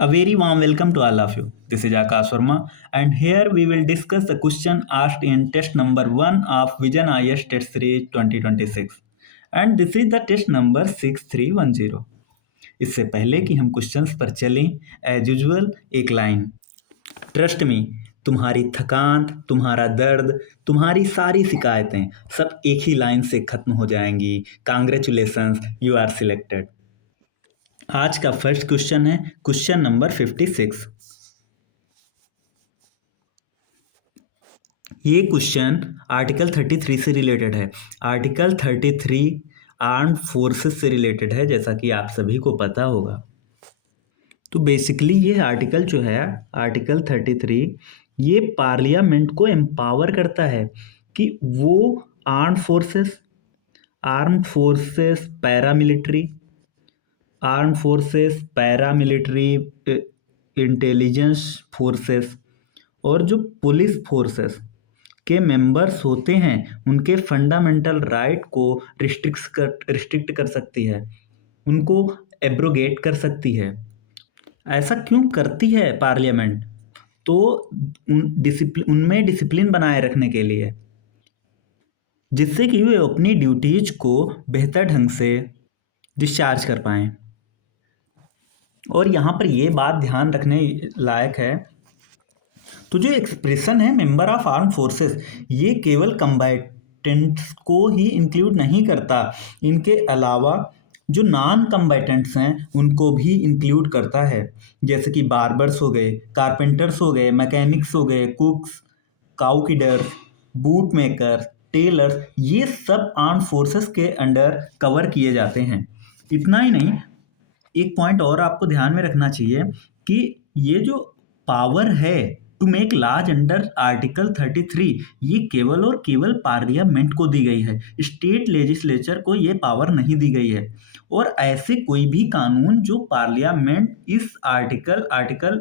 A very warm welcome to all of you. This is Akash Verma, and here we will discuss the question asked in test number 1 of Vision IS Test Series 2026. And this is the test number 6310. इससे पहले कि हम questions पर चलें, as usual एक line. Trust me, तुम्हारी थकान, तुम्हारा दर्द, तुम्हारी सारी शिकायतें सब एक ही लाइन से खत्म हो जाएंगी। Congratulations, you are selected. आज का फर्स्ट क्वेश्चन है क्वेश्चन नंबर 56। ये क्वेश्चन आर्टिकल 33 से रिलेटेड है। आर्टिकल 33 आर्म्ड फोर्सेस से रिलेटेड है, जैसा कि आप सभी को पता होगा। तो बेसिकली ये आर्टिकल जो है, आर्टिकल 33, ये पार्लियामेंट को एम्पावर करता है कि वो armed forces, paramilitary, intelligence forces और जो पुलिस फोर्सेस के मेंबर्स होते हैं, उनके फंडामेंटल राइट को रिस्ट्रिक्ट कर सकती है, उनको एब्रोगेट कर सकती है। ऐसा क्यों करती है पार्लियामेंट? तो उनमें डिसिप्लिन बनाए रखने के लिए, जिससे कि वे अपनी ड्यूटीज को बेहतर ढंग से डिस्चार्ज कर पाएँ। और यहाँ पर ये बात ध्यान रखने लायक है, तो जो एक्सप्रेशन है मेंबर ऑफ आर्म फोर्सेस, ये केवल कम्बैटेंट्स को ही इंक्लूड नहीं करता, इनके अलावा जो नॉन कम्बैटेंट्स हैं उनको भी इंक्लूड करता है। जैसे कि बार्बर्स हो गए, कारपेंटर्स हो गए, मैकेनिक्स हो गए, कुक्स, काउ किडर्स, बूट मेकर, टेलर्स, ये सब आर्म फोर्सेस के अंडर कवर किए जाते हैं। इतना ही नहीं, एक पॉइंट और आपको ध्यान में रखना चाहिए कि ये जो पावर है to make laws under article 33, ये केवल और केवल पार्लियामेंट को दी गई है। स्टेट लेजिस्लेचर को ये पावर नहीं दी गई है। और ऐसे कोई भी कानून जो पार्लियामेंट इस आर्टिकल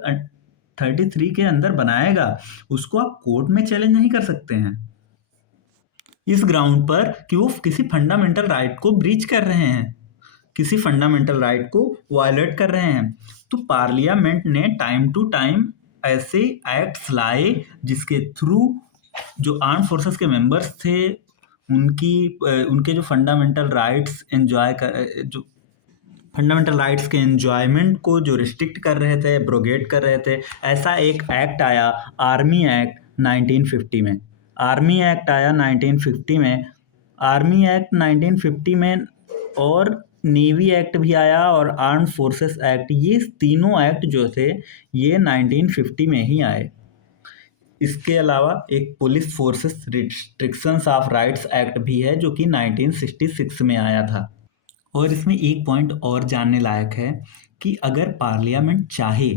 33 के अंदर बनाएगा, उसको आप कोर्ट में चैलेंज नहीं कर सकते हैं, इस ग्राउंड पर कि वो किसी फंडामेंटल राइट को ब्रीच कर रहे हैं, किसी फंडामेंटल राइट को वायलेट कर रहे हैं। तो पार्लियामेंट ने टाइम टू टाइम ऐसे एक्ट्स लाए जिसके थ्रू जो आर्म फोर्सेस के मेंबर्स थे, उनके जो फंडामेंटल राइट्स के एंजॉयमेंट को जो रिस्ट्रिक्ट कर रहे थे, एब्रोगेट कर रहे थे। ऐसा एक एक्ट आया, आर्मी एक्ट 1950 में। आर्मी एक्ट 1950 में, और नेवी एक्ट भी आया और आर्म फोर्सेस एक्ट। ये तीनों एक्ट जो थे ये 1950 में ही आए। इसके अलावा एक police forces restrictions of rights act भी है, जो कि 1966 में आया था। और इसमें एक पॉइंट और जानने लायक है कि अगर पार्लियामेंट चाहे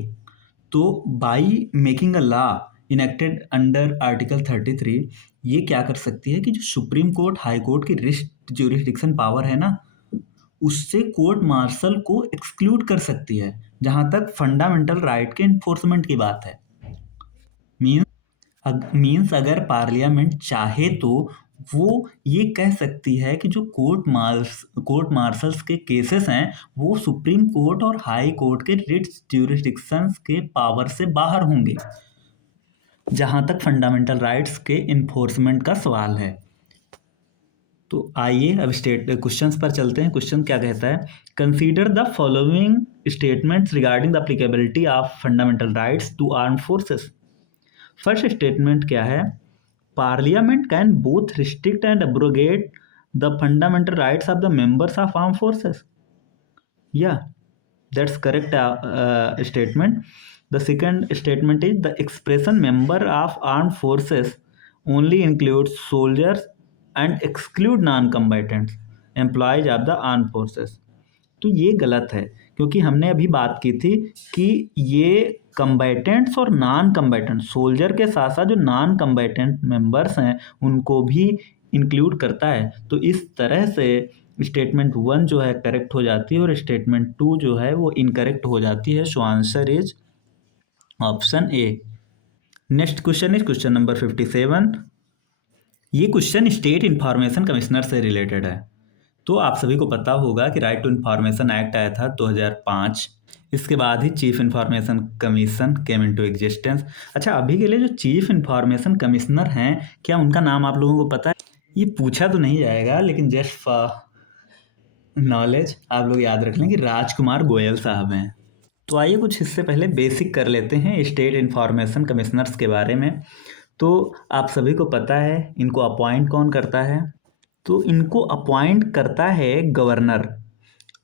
तो by making a law enacted under article 33, ये क्या कर सकती है कि जो सुप्रीम कोर्ट, हाई कोर्ट की ज्यूरिसडिक्शन पावर है ना, उससे कोर्ट मार्शल को एक्सक्लूड कर सकती है, जहां तक फंडामेंटल राइट के इन्फोर्समेंट की बात है। मीन्स अगर पार्लियामेंट चाहे तो वो ये कह सकती है कि जो कोर्ट मार्शल्स के केसेस हैं, वो सुप्रीम कोर्ट और हाई कोर्ट के रिट्स ज्यूरिसडिक्शंस के पावर से बाहर होंगे, जहां तक फंडामेंटल राइट्स के इन्फोर्समेंट का सवाल है। तो आइए अब क्वेश्चंस पर चलते हैं। क्वेश्चन क्या कहता है? Consider the following statements regarding the applicability of fundamental rights to armed forces. First statement क्या है? Parliament can both restrict and abrogate the fundamental rights of the members of armed forces. या that's correct statement. The second statement is the expression member of armed forces only includes soldiers and exclude non-combatants employees of the armed forces. तो ये गलत है, क्योंकि हमने अभी बात की थी कि ये कम्बैटेंट्स और नॉन कम्बैटेंट, सोल्जर के साथ साथ जो नॉन कम्बैटेंट मेंबर्स हैं उनको भी इंक्लूड करता है। तो इस तरह से स्टेटमेंट 1 जो है करेक्ट हो जाती है और स्टेटमेंट 2 जो है वो इनकरेक्ट हो जाती है। So answer is option A. Next question is question number 57। ये क्वेश्चन स्टेट इंफॉर्मेशन कमिश्नर से रिलेटेड है। तो आप सभी को पता होगा कि राइट टू इन्फॉर्मेशन एक्ट आया था 2005। इसके बाद ही chief information commission came into existence. अच्छा, अभी के लिए जो चीफ इन्फॉर्मेशन कमिश्नर हैं, क्या उनका नाम आप लोगों को पता है? ये पूछा तो नहीं जाएगा, लेकिन जस्ट फॉर नॉलेज आप लोग याद रख लें कि राजकुमार गोयल साहब हैं। तो आइए कुछ इससे पहले बेसिक कर लेते हैं स्टेट इन्फॉर्मेशन कमिश्नर्स के बारे में। तो आप सभी को पता है इनको अपॉइंट कौन करता है? तो इनको अपॉइंट करता है गवर्नर।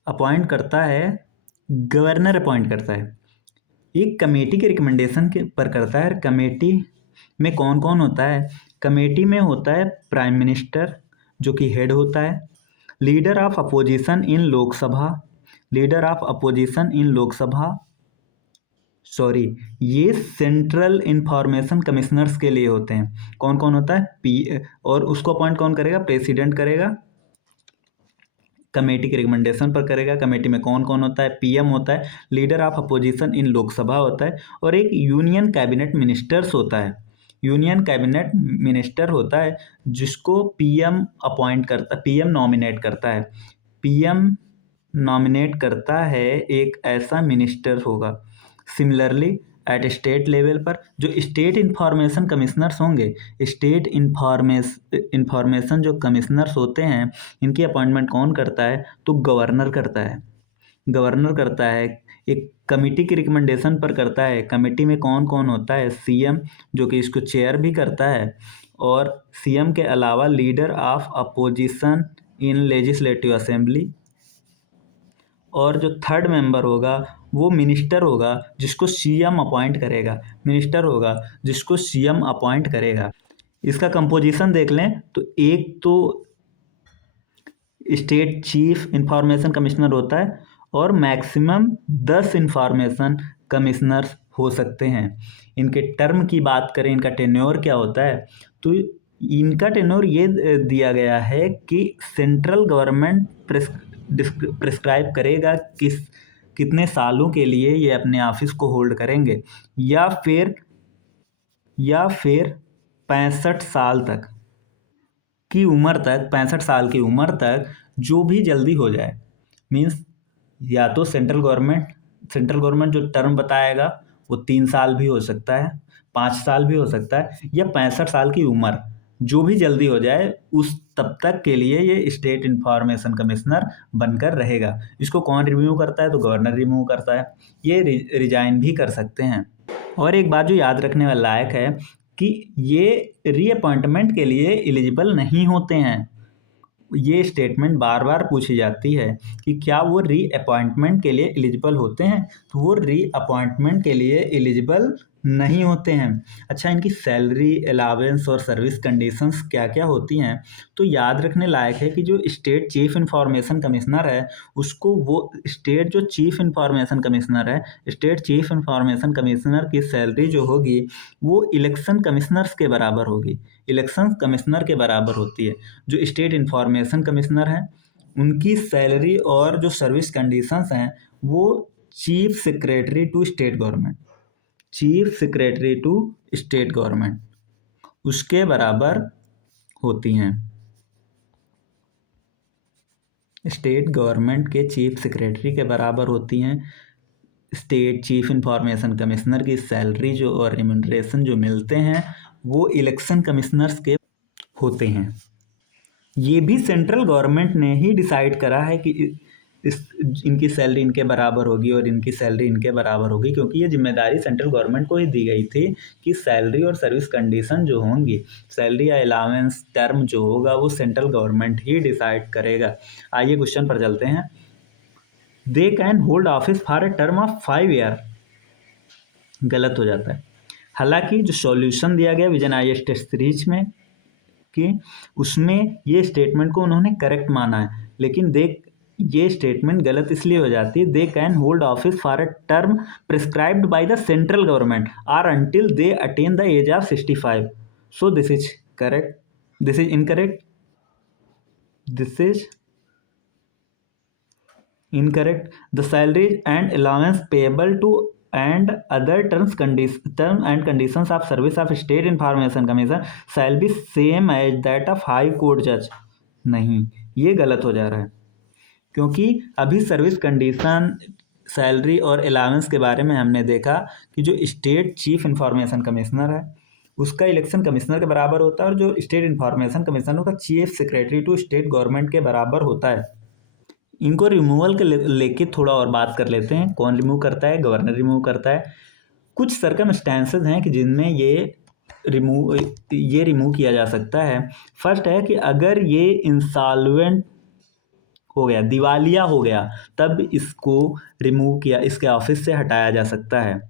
अपॉइंट करता है गवर्नर, अपॉइंट करता है एक कमेटी के रिकमेंडेशन के पर करता है। कमेटी में कौन कौन होता है? कमेटी में होता है प्राइम मिनिस्टर, जो कि हेड होता है, leader of opposition in Lok Sabha, leader of opposition in Lok Sabha, sorry, ये सेंट्रल इंफॉर्मेशन कमिश्नर्स के लिए होते हैं। कौन कौन होता है? पी, और उसको अपॉइंट कौन करेगा? प्रेसिडेंट करेगा, कमेटी के रिकमेंडेशन पर करेगा। कमेटी में कौन कौन होता है? पीएम होता है, leader of opposition in Lok Sabha होता है, और एक यूनियन कैबिनेट मिनिस्टर्स होता है। यूनियन कैबिनेट मिनिस्टर होता है जिसको पीएम अपॉइंट करता, पीएम नॉमिनेट करता है। पीएम नॉमिनेट करता है एक ऐसा मिनिस्टर होगा। सिमिलरली एट स्टेट लेवल पर जो स्टेट इंफॉर्मेशन कमिश्नर्स होंगे, स्टेट इंफॉर्मेशन जो कमिश्नर्स होते हैं, इनकी अपॉइंटमेंट कौन करता है? तो गवर्नर करता है। गवर्नर करता है, एक कमेटी की रिकमेंडेशन पर करता है। कमेटी में कौन कौन होता है? सीएम, जो कि इसको चेयर भी करता है, और सीएम के अलावा leader of opposition in legislative assembly, और जो थर्ड मेंबर होगा वो मिनिस्टर होगा जिसको सीएम अपॉइंट करेगा। मिनिस्टर होगा जिसको सीएम अपॉइंट करेगा। इसका कंपोजिशन देख लें तो एक तो स्टेट चीफ इंफॉर्मेशन कमिश्नर होता है, और मैक्सिमम 10 इंफॉर्मेशन कमिश्नर्स हो सकते हैं। इनके टर्म की बात करें, इनका टेन्योर क्या होता है, तो इनका टेन्योर ये दिया गया है कि सेंट्रल गवर्नमेंट प्रिस्क्राइब करेगा कितने सालों के लिए ये अपने ऑफिस को होल्ड करेंगे, या फिर 65 साल तक की उम्र तक, 65 साल की उम्र तक जो भी जल्दी हो जाए। मीन्स या तो सेंट्रल गवर्नमेंट जो टर्म बताएगा वो 3 साल भी हो सकता है, 5 साल भी हो सकता है, या 65 साल की उम्र जो भी जल्दी हो जाए उस तब तक के लिए ये स्टेट इंफॉर्मेशन कमिश्नर बनकर रहेगा। इसको कौन रिव्यू करता है? तो गवर्नर रिव्यू करता है। ये रिजाइन भी कर सकते हैं। और एक बात जो याद रखने वाला लायक है कि ये रीअपॉइंटमेंट के लिए एलिजिबल नहीं होते हैं। ये स्टेटमेंट बार बार पूछी जाती है कि क्या वो रीअपॉइंटमेंट के लिए एलिजिबल होते हैं? तो वो रीअपॉइंटमेंट के लिए एलिजिबल नहीं होते हैं। अच्छा, इनकी सैलरी, अलावेंस और सर्विस कंडीशंस क्या क्या होती हैं? तो याद रखने लायक है कि जो स्टेट चीफ इंफॉर्मेशन कमिश्नर है उसको वो स्टेट जो चीफ इंफॉर्मेशन कमिश्नर है, स्टेट चीफ इंफॉर्मेशन कमिश्नर की सैलरी जो होगी वो इलेक्शन कमिश्नर्स के बराबर होगी, इलेक्शन कमिश्नर के बराबर होती है। जो स्टेट इंफॉर्मेशन कमिश्नर हैं उनकी सैलरी और जो सर्विस कंडीशंस हैं वो chief secretary to state government, chief secretary to state government उसके बराबर होती हैं। स्टेट गवर्नमेंट के चीफ सेक्रेटरी के बराबर होती हैं। स्टेट चीफ इंफॉर्मेशन कमिश्नर की सैलरी जो और रिम्यूनरेशन जो मिलते हैं वो इलेक्शन कमिश्नर्स के होते हैं। ये भी सेंट्रल गवर्नमेंट ने ही डिसाइड करा है कि इनकी सैलरी इनके बराबर होगी और इनकी सैलरी इनके बराबर होगी, क्योंकि ये जिम्मेदारी सेंट्रल गवर्नमेंट को ही दी गई थी कि सैलरी और सर्विस कंडीशन जो होंगी, सैलरी या अलावेंस टर्म जो होगा वो सेंट्रल गवर्नमेंट ही डिसाइड करेगा। आइए क्वेश्चन पर चलते हैं। दे can hold office for a term of 5 year, गलत हो जाता है। हालांकि जो सॉल्यूशन दिया गया विजन IAS टेस्ट सीरीज में कि उसमें ये स्टेटमेंट को उन्होंने करेक्ट माना है, लेकिन ये स्टेटमेंट गलत इसलिए हो जाती है। They can hold office for a term prescribed by the central government or until they attain the age of 65। So this is correct, this is incorrect, this is incorrect. The salaries and allowance payable to and other terms and conditions of service of state information commission shall be same as that of high court judge। नहीं, ये गलत हो जा रहा है, क्योंकि अभी service condition, salary और अलाउंस के बारे में हमने देखा कि जो स्टेट चीफ इंफॉर्मेशन कमिश्नर है उसका इलेक्शन कमिश्नर के बराबर होता है, और जो स्टेट इंफॉर्मेशन कमिश्नर का chief secretary to state government के बराबर होता है। इनको रिमूवल के लेके थोड़ा और बात कर लेते हैं। कौन रिमूव करता है? गवर्नर रिमूव करता है। कुछ सर्कमस्टेंसेस हैं कि जिनमें ये रिमूव किया जा सकता है। फर्स्ट है कि अगर ये इंसॉल्वेंट हो गया, दिवालिया हो गया, तब इसको रिमूव किया, इसके ऑफिस से हटाया जा सकता है।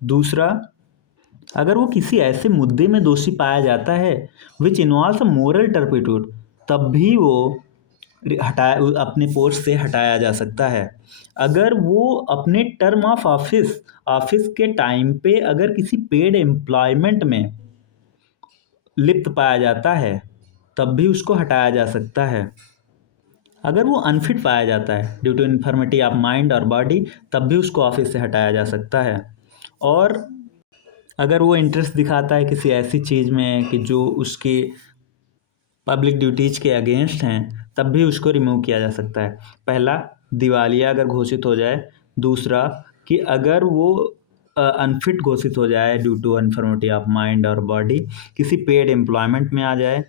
दूसरा, अगर वो किसी ऐसे मुद्दे में दोषी पाया जाता है which involves a moral turpitude, तब भी वो हटाया, अपने पोस्ट से हटाया जा सकता है। अगर वो अपने टर्म ऑफ ऑफिस के टाइम पे अगर किसी पेड एम्प्लॉयमेंट में लिप्त पाया जाता है तब भी उसको हटाया जा सकता है। अगर वो अनफिट पाया जाता है due to infirmity of mind और बॉडी, तब भी उसको ऑफिस से हटाया जा सकता है। और अगर वो इंटरेस्ट दिखाता है किसी ऐसी चीज़ में कि जो उसके पब्लिक ड्यूटीज़ के अगेंस्ट हैं, तब भी उसको रिमूव किया जा सकता है। पहला, दिवालिया अगर घोषित हो जाए। दूसरा, कि अगर वो अनफिट घोषित हो जाए due to infirmity of mind और बॉडी, किसी पेड एम्प्लॉयमेंट में आ जाए,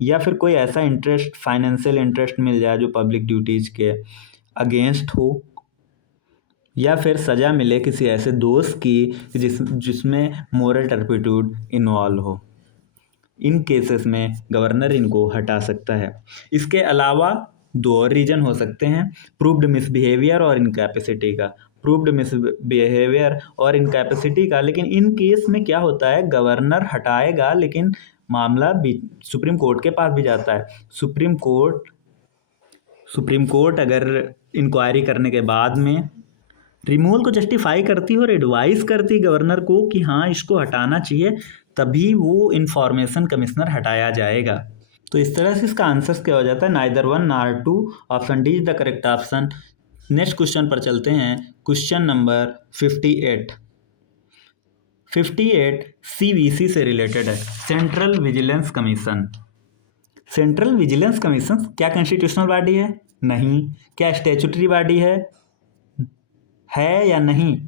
या फिर कोई ऐसा इंटरेस्ट, फाइनेंशियल इंटरेस्ट मिल जाए जो पब्लिक ड्यूटीज़ के अगेंस्ट हो, या फिर सज़ा मिले किसी ऐसे दोस्त की जिसमें मोरल टर्पिट्यूड इन्वॉल्व हो। इन केसेस में गवर्नर इनको हटा सकता है। इसके अलावा दो और रीजन हो सकते हैं, प्रूव्ड मिसबिहेवियर और इनकैपेसिटी का। प्रूव्ड मिसबिहेवियर और इनकैपेसिटी का, लेकिन इन केस में क्या होता है, गवर्नर हटाएगा लेकिन मामला सुप्रीम कोर्ट के पास भी जाता है। सुप्रीम कोर्ट अगर इंक्वायरी करने के बाद में रिमूवल को जस्टिफाई करती है और एडवाइस करती गवर्नर को कि हाँ इसको हटाना चाहिए, तभी वो इंफॉर्मेशन कमिश्नर हटाया जाएगा। तो इस तरह से इसका आंसर क्या हो जाता है, neither one nor two, option D is the correct option. Next question पर चलते हैं, क्वेश्चन नंबर 58। 58 CVC से रिलेटेड है, central vigilance commission. Central vigilance commission क्या कॉन्स्टिट्यूशनल बॉडी है? नहीं। क्या स्टैट्यूटरी बॉडी है या नहीं?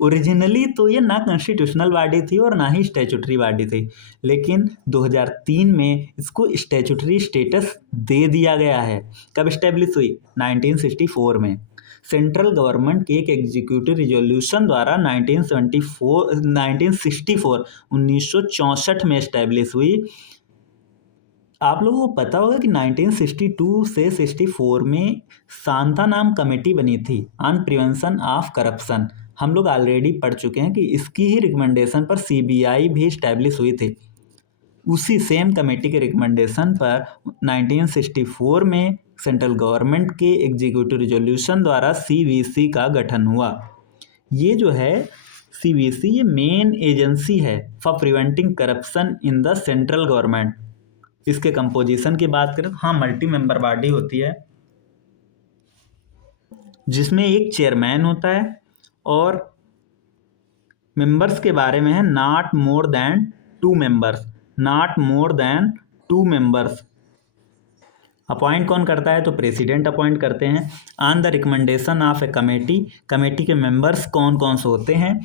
ओरिजिनली तो ये ना कॉन्स्टिट्यूशनल बॉडी थी और ना ही स्टैट्यूटरी बॉडी थी, लेकिन 2003 में इसको स्टैट्यूटरी स्टेटस दे दिया गया है। कब इस्टेब्लिश हुई? 1964 में। सेंट्रल गवर्नमेंट के एक एग्जीक्यूटिव रिजोल्यूशन द्वारा 1964 में इस्टेब्लिश हुई। आप लोगों को पता होगा कि 1962 से 64 में सांता नाम कमेटी बनी थी ऑन प्रिवेंशन ऑफ करप्शन। हम लोग ऑलरेडी पढ़ चुके हैं कि इसकी ही रिकमेंडेशन पर CBI भी इस्टेब्लिश हुई थी। उसी सेम कमेटी के रिकमेंडेशन पर 1964 में सेंट्रल गवर्नमेंट के एग्जीक्यूटिव रिजोल्यूशन द्वारा CVC का गठन हुआ। ये जो है CVC, ये मेन एजेंसी है for preventing corruption in the central government. इसके कंपोजिशन की बात करें तो हाँ, मल्टी मेंबर बॉडी होती है जिसमें एक चेयरमैन होता है और मेंबर्स के बारे में है not more than 2 members. Not more than 2 members. Appoint कौन करता है? तो प्रेसिडेंट अपॉइंट करते हैं on the recommendation of a committee. Committee के मेंबर्स कौन कौन से होते हैं?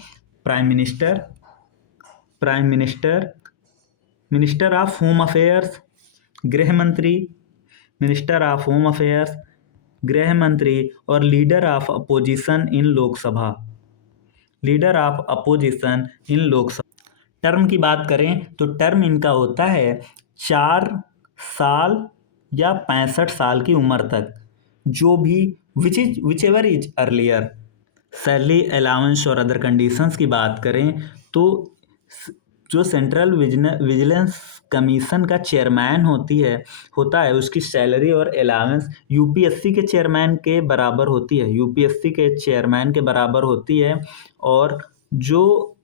Prime minister, minister of home affairs, गृह मंत्री, मिनिस्टर ऑफ होम अफेयर्स, गृह मंत्री, और leader of opposition in Lok Sabha. Leader of opposition in Lok Sabha. Term की बात करें तो टर्म इनका होता है 4 साल या 65 साल की उम्र तक, जो भी which ever is earlier. Salary, allowance और अदर कंडीशंस की बात करें तो जो सेंट्रल विजिलेंस कमीशन का चेयरमैन होता है उसकी सैलरी और अलाउंस यूपीएससी के चेयरमैन के बराबर होती है। यूपीएससी के चेयरमैन के बराबर होती है। और जो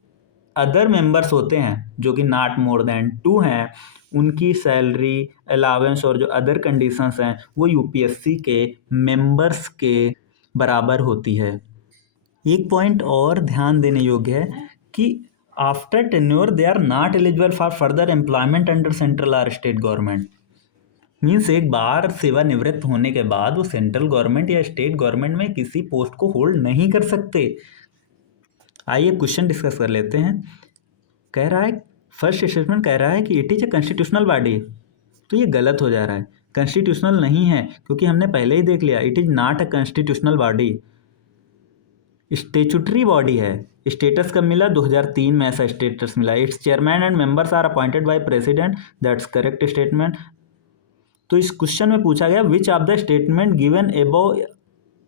अदर मेंबर्स होते हैं जो कि नॉट मोर देन 2 हैं, उनकी सैलरी, अलाउंस और जो अदर कंडीशंस हैं वो यूपीएससी के मेंबर्स के बराबर होती है। एक पॉइंट और ध्यान देने योग्य है कि after tenure they are not eligible for further employment under central और स्टेट गवर्नमेंट। मीन्स एक बार सेवानिवृत्त होने के बाद वो सेंट्रल गवर्नमेंट या स्टेट गवर्नमेंट में किसी पोस्ट को होल्ड नहीं कर सकते। आइए क्वेश्चन डिस्कस कर लेते हैं। कह रहा है, फर्स्ट स्टेटमेंट कह रहा है कि it is a constitutional body. तो ये गलत हो जा रहा है, कॉन्स्टिट्यूशनल नहीं है, क्योंकि हमने पहले ही देख लिया it is not a constitutional body, statutory body है। स्टेटस कब मिला? 2003 में ऐसा स्टेटस मिला। Its chairman and members are appointed by president, that's correct statement. तो इस क्वेश्चन में पूछा गया which of the statement given above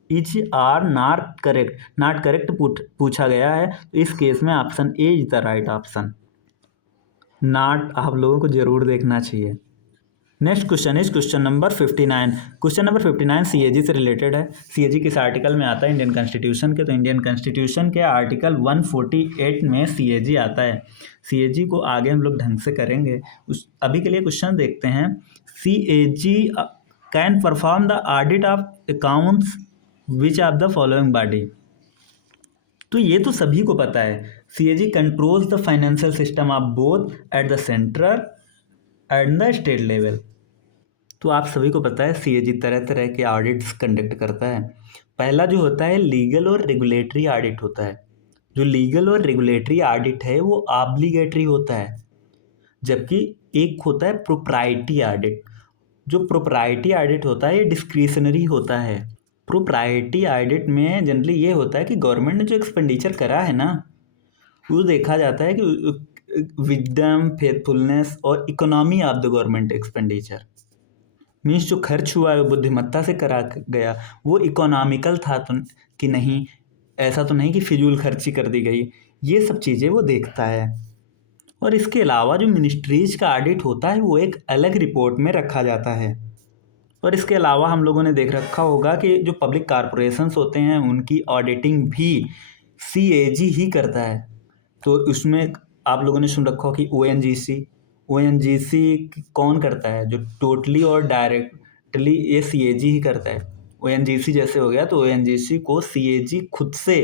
is are not correct, not correct पूछा गया है। तो इस केस में option A is the right option. Not आप लोगों को जरूर देखना चाहिए। Next question is question number 59। Question number 59 CAG से रिलेटेड है। सीएजी किस आर्टिकल में आता है? इंडियन कॉन्स्टिट्यूशन के। तो इंडियन कॉन्स्टिट्यूशन के आर्टिकल 148 में सीएजी आता है। सीएजी को आगे हम लोग ढंग से करेंगे। अभी के लिए क्वेश्चन देखते हैं। CAG can perform the audit of accounts which of the following body. तो ये तो सभी को पता है, CAG controls the financial system of both at the central and the state level. तो आप सभी को पता है सीएजी तरह तरह के ऑडिट्स कंडक्ट करता है। पहला जो होता है लीगल और रेगुलेटरी ऑडिट होता है। जो लीगल और रेगुलेटरी ऑडिट है वो ऑब्लिगेटरी होता है, जबकि एक होता है प्रोप्राइटी ऑडिट। जो प्रोप्राइटी ऑडिट होता है ये डिस्क्रिशनरी होता है। प्रोप्राइटी ऑडिट में जनरली ये होता है कि गवर्नमेंट ने जो एक्सपेंडिचर करा है ना, वो देखा जाता है कि विजडम, फेथफुलनेस और economy of the government expenditure. Means जो खर्च हुआ है वो बुद्धिमत्ता से करा गया, वो इकोनॉमिकल था तो कि नहीं, ऐसा तो नहीं कि फिजूल खर्ची कर दी गई। ये सब चीज़ें वो देखता है। और इसके अलावा जो मिनिस्ट्रीज का ऑडिट होता है वो एक अलग रिपोर्ट में रखा जाता है। और इसके अलावा हम लोगों ने देख रखा होगा कि जो पब्लिक कॉरपोरेशंस होते हैं उनकी ऑडिटिंग भी सीएजी ही करता है। तो उसमें आप लोगों ने सुन रखा हो कि ओएनजीसी कौन करता है? जो टोटली और डायरेक्टली ये सीएजी ही करता है। ओएनजीसी जैसे हो गया तो ओएनजीसी को सीएजी खुद से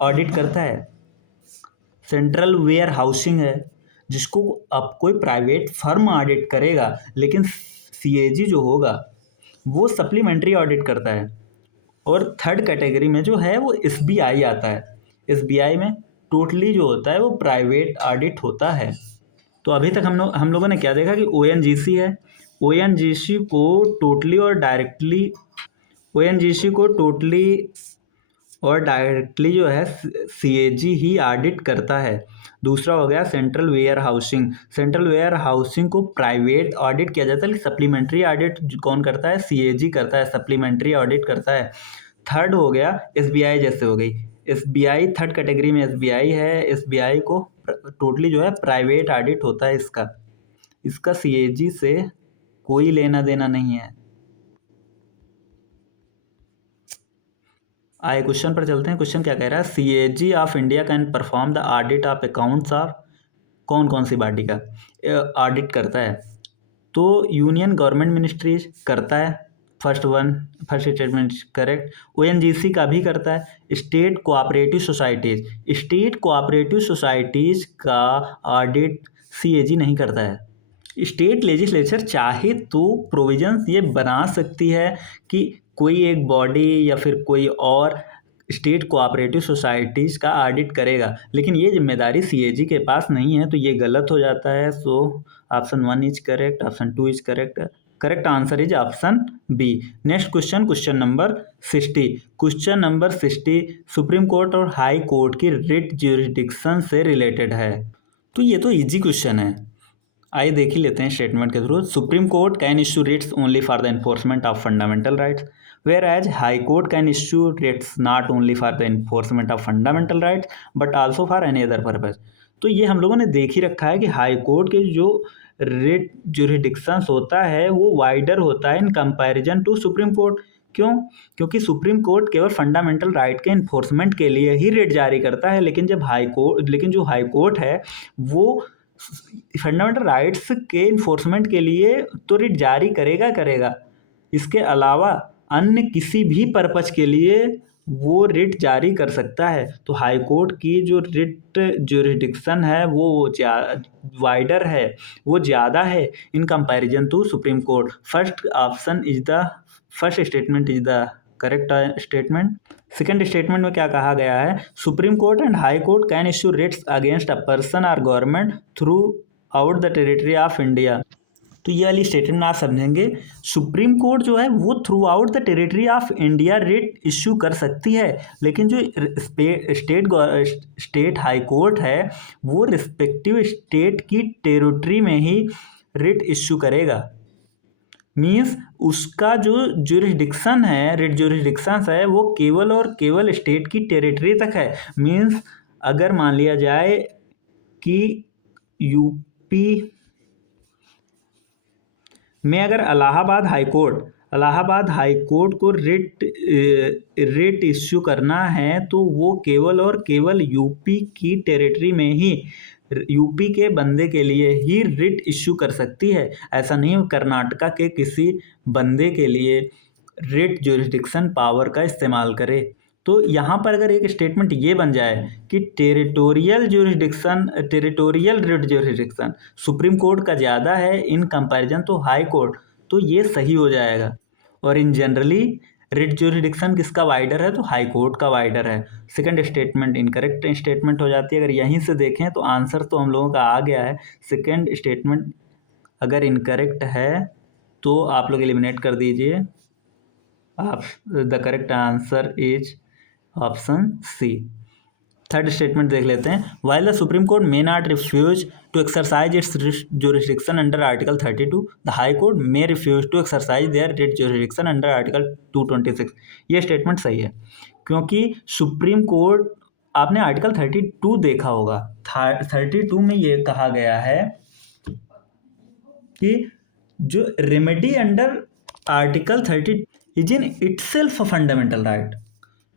ऑडिट करता है। सेंट्रल वेयर हाउसिंग है, जिसको अब कोई प्राइवेट फर्म ऑडिट करेगा, लेकिन सीएजी जो होगा वो सप्लीमेंट्री ऑडिट करता है। और थर्ड कैटेगरी में जो है वो एसबीआई आता है। एसबीआई में टोटली जो होता है वो प्राइवेट ऑडिट होता है। तो अभी तक हम लोगों ने क्या देखा कि ओएनजीसी है। ओएनजीसी को टोटली और डायरेक्टली जो है सीएजी ही ऑडिट करता है। दूसरा हो गया central warehousing. Central warehousing को प्राइवेट ऑडिट किया जाता है, सप्लीमेंट्री ऑडिट कौन करता है? सीएजी करता है, सप्लीमेंट्री ऑडिट करता है। थर्ड हो गया एसबीआई, जैसे हो गई एसबीआई, थर्ड कैटेगरी में एसबीआई है। एसबीआई को टोटली जो है प्राइवेट ऑडिट होता है इसका सीएजी से कोई लेना देना नहीं है। आए क्वेश्चन पर चलते हैं। क्वेश्चन क्या कह रहा है? CAG of India can perform the audit of accounts of कौन कौन सी बॉडी का ऑडिट करता है? तो यूनियन गवर्नमेंट मिनिस्ट्रीज करता है, फर्स्ट स्टेटमेंट करेक्ट। ओएनजीसी का भी करता है। स्टेट कोऑपरेटिव सोसाइटीज का ऑडिट सीएजी नहीं करता है। स्टेट लेजिस्लेचर चाहे तो प्रोविजंस ये बना सकती है कि कोई एक बॉडी या फिर कोई और स्टेट कोऑपरेटिव सोसाइटीज़ का ऑडिट करेगा, लेकिन ये जिम्मेदारी सीएजी के पास नहीं है। तो ये गलत हो जाता है। So option 1 is correct, option 2 is correct. Correct answer is option B. Next question, question number 60। Question number 60 Supreme Court और हाई कोर्ट की रिट ज्यूरिसडिक्शन से रिलेटेड है। तो ये तो इजी क्वेश्चन है, आइए देख ही लेते हैं स्टेटमेंट के through. Supreme Court can issue writs only for the enforcement of fundamental rights, whereas High court can issue writs not only for the enforcement of fundamental rights but also for any other purpose. तो ये हम लोगों ने देख ही रखा है कि high court के जो रिट ज्यूरिसडिक्शंस होता है वो वाइडर होता है in comparison to supreme Court. क्यों? क्योंकि सुप्रीम कोर्ट केवल फंडामेंटल राइट के इन्फोर्समेंट के लिए ही रिट जारी करता है, लेकिन जो हाई कोर्ट है वो फंडामेंटल राइट्स के इन्फोर्समेंट के लिए तो रिट जारी करेगा। इसके अलावा अन्य किसी भी पर्पज के लिए वो रिट जारी कर सकता है। तो हाई कोर्ट की जो रिट ज्यूरिडिक्शन है वो वाइडर है, वो ज़्यादा है in comparison to supreme court. First statement is the correct statement. Second statement में क्या कहा गया है, supreme court and high court can issue writs against a person और government throughout the territory of India. तो ये वाली statement आप समझेंगे, सुप्रीम कोर्ट जो है वो through out the territory of India writ issue कर सकती है, लेकिन जो स्टेट हाई कोर्ट है वो रिस्पेक्टिव स्टेट की टेरिटरी में ही रिट इश्यू करेगा। मीन्स उसका जो ज्यूरिसडिक्शन है, रिट ज्यूरिसडिक्शन है, वो केवल और केवल स्टेट की टेरिटरी तक है। मीन्स अगर मान लिया जाए कि यूपी में अगर इलाहाबाद हाई कोर्ट को रिट इश्यू करना है तो वो केवल और केवल यूपी की टेरिटरी में ही, यूपी के बंदे के लिए ही रिट इश्यू कर सकती है। ऐसा नहीं कर्नाटका के किसी बंदे के लिए रिट ज्यूरिसडिक्शन पावर का इस्तेमाल करे। तो यहाँ पर अगर एक स्टेटमेंट ये बन जाए कि territorial writ jurisdiction supreme court का ज़्यादा है इन कंपैरिजन तो हाई कोर्ट, तो ये सही हो जाएगा। और इन जनरली रिट ज्यूरिसडिक्शन किसका वाइडर है, तो हाई कोर्ट का वाइडर है। सेकंड स्टेटमेंट इनकरेक्ट स्टेटमेंट हो जाती है। अगर यहीं से देखें तो आंसर तो हम लोगों का आ गया है। सेकंड स्टेटमेंट अगर इनकरेक्ट है तो आप लोग एलिमिनेट कर दीजिए। आप the correct answer is option C. Third statement देख लेते हैं, while the Supreme Court may not refuse to exercise its jurisdiction under article 32, the High Court may refuse to exercise their writ jurisdiction under article 226। ये statement सही है, क्योंकि Supreme court, आपने article 32 देखा होगा, 32 में ये कहा गया है कि जो remedy under article 30 is in itself a fundamental right.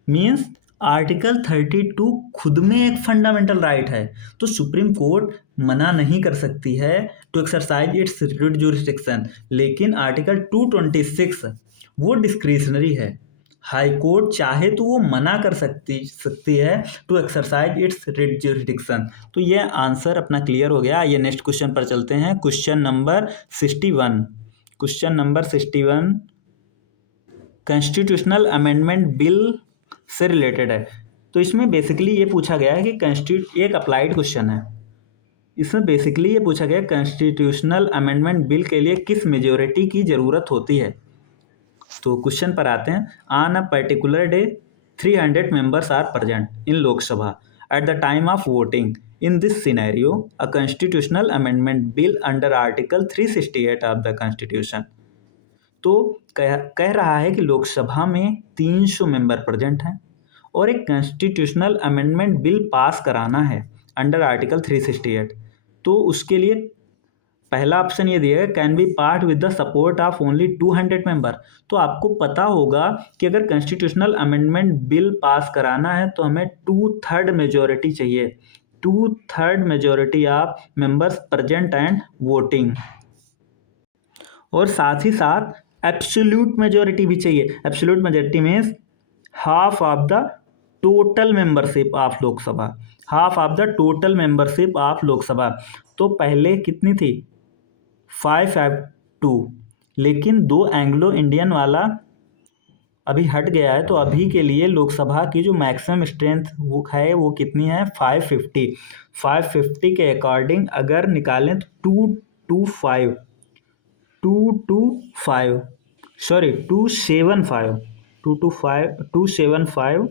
Means article 32 खुद में एक फंडामेंटल राइट है, तो सुप्रीम कोर्ट मना नहीं कर सकती है to exercise its writ jurisdiction. लेकिन आर्टिकल 226 वो डिस्क्रिशनरी है, हाई कोर्ट चाहे तो वो मना कर सकती है to exercise its writ jurisdiction. तो ये आंसर अपना क्लियर हो गया। ये नेक्स्ट क्वेश्चन पर चलते हैं। Question number 61 constitutional amendment bill से रिलेटेड है। तो इसमें बेसिकली ये पूछा गया है कि एक अप्लाइड क्वेश्चन है। इसमें बेसिकली ये पूछा गया कॉन्स्टिट्यूशनल अमेंडमेंट बिल के लिए किस मेजोरिटी की ज़रूरत होती है। तो क्वेश्चन पर आते हैं। On a particular day 300 members are present in Lok Sabha at the time of voting. In this scenario a constitutional amendment bill under article 368 of the constitution. तो कह रहा है कि लोकसभा में 300 मेंबर प्रेजेंट हैं और एक कॉन्स्टिट्यूशनल अमेंडमेंट बिल पास कराना है अंडर आर्टिकल 368। तो उसके लिए पहला ऑप्शन ये दिया है, can be passed with the support of only 200 member. तो आपको पता होगा कि अगर कॉन्स्टिट्यूशनल अमेंडमेंट बिल पास कराना है तो हमें 2/3 मेजोरिटी चाहिए, 2/3 majority of members present and voting. और साथ ही साथ एब्सोल्यूट मेजोरिटी भी चाहिए। Absolute majority means half of the total membership of Lok Sabha, half of the total membership of Lok Sabha. तो पहले कितनी थी, 552, लेकिन 2 एंग्लो इंडियन वाला अभी हट गया है। तो अभी के लिए लोकसभा की जो मैक्सिमम स्ट्रेंथ वो है वो कितनी है, 550। 550 के अकॉर्डिंग अगर निकालें तो 275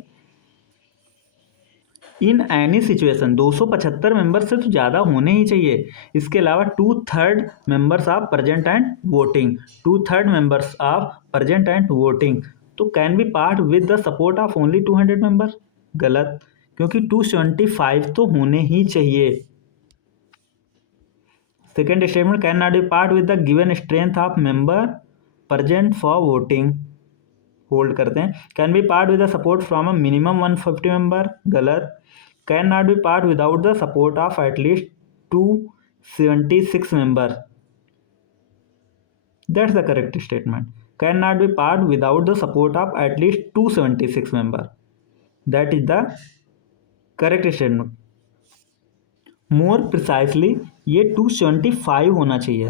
इन एनी सिचुएशन। 275 मेंबर्स से तो ज़्यादा होने ही चाहिए। इसके अलावा 2/3 members of present and voting, 2/3 members of present and voting. तो can be passed with the support of only 200 member, गलत, क्योंकि 275 तो होने ही चाहिए। Second statement, can not be passed with the given strength of member present for voting, hold करते हैं। Can be passed with the support from a minimum 150 member, गलत। Can not be passed without the support of at least 276 member, that's the correct statement. Can not be passed without the support of at least 276 member, that is the correct statement. More precisely ये 275 होना चाहिए,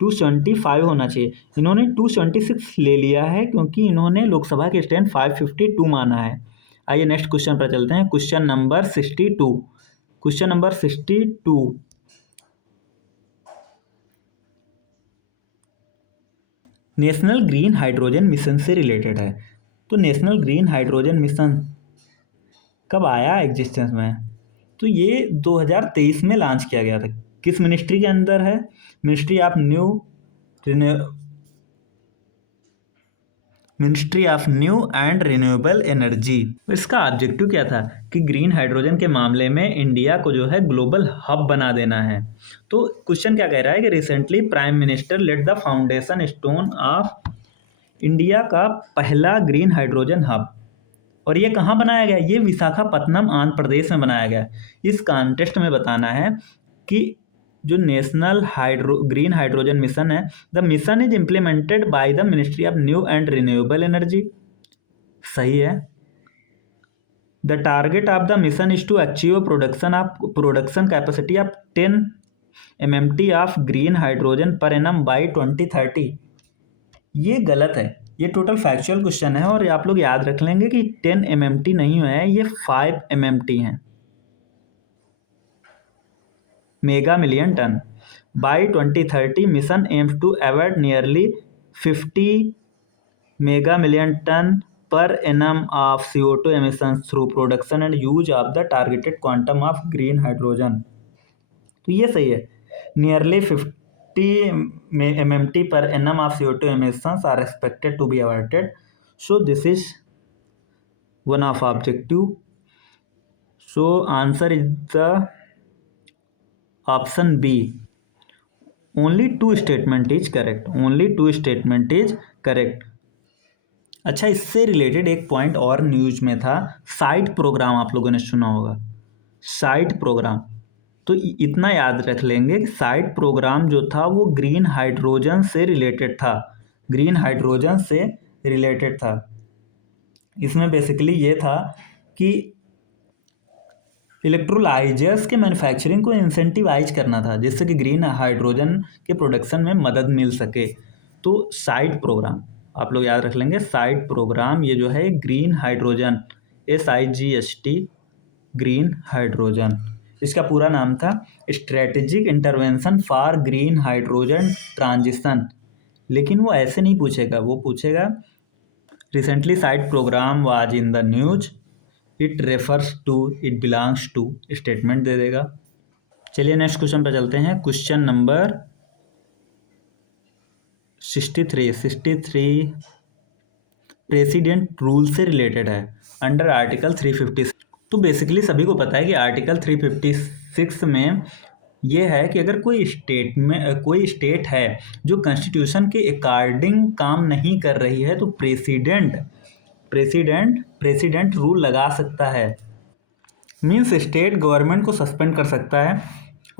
275 होना चाहिए। इन्होंने 276 ले लिया है क्योंकि इन्होंने लोकसभा के स्टैंड 552 माना है। आइए नेक्स्ट क्वेश्चन पर चलते हैं। Question number 62। Question number 62 national green hydrogen mission से रिलेटेड है। तो नेशनल ग्रीन हाइड्रोजन मिशन कब आया एग्जिस्टेंस में? तो ये 2023 में लॉन्च किया गया था। किस मिनिस्ट्री के अंदर है? Ministry of new and renewable energy. इसका ऑब्जेक्टिव क्या था कि ग्रीन हाइड्रोजन के मामले में इंडिया को जो है ग्लोबल हब बना देना है। तो क्वेश्चन क्या कह रहा है कि recently prime minister let the foundation stone of India का पहला ग्रीन हाइड्रोजन हब, और ये कहाँ बनाया गया? ये विशाखापत्तनम आंध्र प्रदेश में बनाया गया। इस कॉन्टेक्स्ट में बताना है कि जो नेशनल ग्रीन हाइड्रोजन मिशन है, the mission is implemented by the ministry of new and renewable energy. सही है। The target of the mission is to achieve production capacity of 10 MMT of green hydrogen per annum by 2030। ये गलत है, ये total factual question है और आप लोग याद रख लेंगे कि 10 MMT नहीं है, ये 5 MMT हैं, mega million ton. By 2030 mission aims to avoid nearly 50 mega million ton per annum of CO2 emission through production and use of the targeted quantum of green hydrogen. तो ये सही है। Nearly 50 MMT per annum of CO2 emissions are expected to be avoided. So this is one of objective. So answer is the option B. Only two statement is correct. Only two statement is correct. अच्छा, इससे related एक point और news में था, site programme आप लोगों ने सुना होगा। साइट प्रोग्राम, तो इतना याद रख लेंगे कि साइट प्रोग्राम जो था वो ग्रीन हाइड्रोजन से रिलेटेड था, ग्रीन हाइड्रोजन से रिलेटेड था। इसमें बेसिकली ये था कि इलेक्ट्रोलाइजर्स के मैन्युफैक्चरिंग को इंसेंटिवाइज करना था जिससे कि ग्रीन हाइड्रोजन के प्रोडक्शन में मदद मिल सके। तो साइट प्रोग्राम आप लोग याद रख लेंगे। साइट प्रोग्राम ये जो है green hydrogen, SIGST, green hydrogen, इसका पूरा नाम था strategic intervention for green hydrogen transition. लेकिन वो ऐसे नहीं पूछेगा, वो पूछेगा recently SIGHT programme was in the news, it refers to, it belongs to, statement दे देगा। चलिए नेक्स्ट क्वेश्चन पर चलते हैं। क्वेश्चन नंबर 63 प्रेसिडेंट रूल से रिलेटेड है अंडर आर्टिकल 356। तो बेसिकली सभी को पता है कि आर्टिकल 356 में ये है कि अगर कोई स्टेट है जो कॉन्स्टिट्यूशन के अकॉर्डिंग काम नहीं कर रही है तो प्रेसिडेंट रूल लगा सकता है। मीन्स स्टेट गवर्नमेंट को सस्पेंड कर सकता है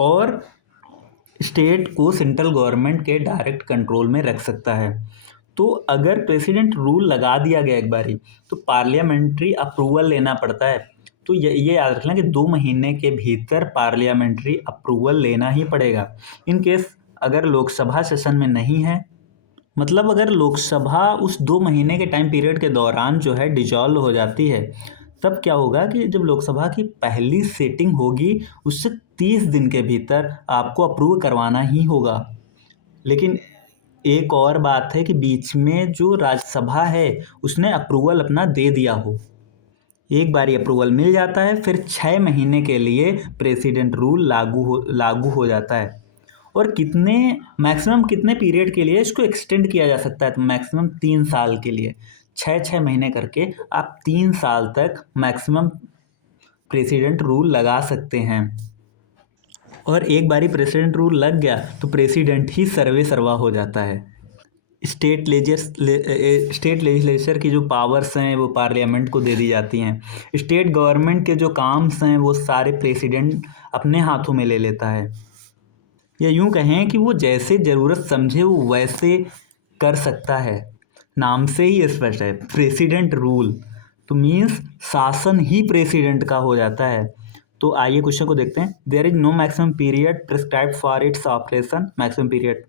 और स्टेट को सेंट्रल गवर्नमेंट के डायरेक्ट कंट्रोल में रख सकता है। तो अगर प्रेसिडेंट रूल लगा दिया गया एक बारी तो पार्लियामेंट्री अप्रूवल लेना पड़ता है। तो ये याद रखना कि 2 महीने के भीतर पार्लियामेंट्री अप्रूवल लेना ही पड़ेगा। इन केस अगर लोकसभा सेशन में नहीं है, मतलब अगर लोकसभा उस 2 महीने के टाइम पीरियड के दौरान जो है डिजॉल्व हो जाती है, तब क्या होगा कि जब लोकसभा की पहली सीटिंग होगी उससे 30 दिन के भीतर आपको अप्रूव करवाना ही होगा। लेकिन एक और बात है कि बीच में जो राज्यसभा है उसने अप्रूवल अपना दे दिया हो, एक बार अप्रूवल मिल जाता है फिर 6 महीने के लिए प्रेसिडेंट रूल लागू हो जाता है। और मैक्सिमम कितने पीरियड के लिए इसको एक्सटेंड किया जा सकता है? तो मैक्सिमम 3 साल के लिए, 6 महीने करके आप 3 साल तक मैक्सिमम प्रेसिडेंट रूल लगा सकते हैं। और एक बारी प्रेसिडेंट रूल लग गया तो प्रेसिडेंट ही सर्वे सर्वा हो जाता है। स्टेट लेजिस्लेचर की जो पावर्स हैं वो पार्लियामेंट को दे दी जाती हैं। स्टेट गवर्नमेंट के जो काम्स हैं वो सारे प्रेसिडेंट अपने हाथों में ले लेता है, या यूं कहें कि वो जैसे ज़रूरत समझे वो वैसे कर सकता है। नाम से ही स्पष्ट है, प्रेसिडेंट रूल। तो मीन्स शासन ही प्रेसिडेंट का हो जाता है। तो आइए क्वेश्चन को देखते हैं। There is no maximum period prescribed for its operation. Maximum period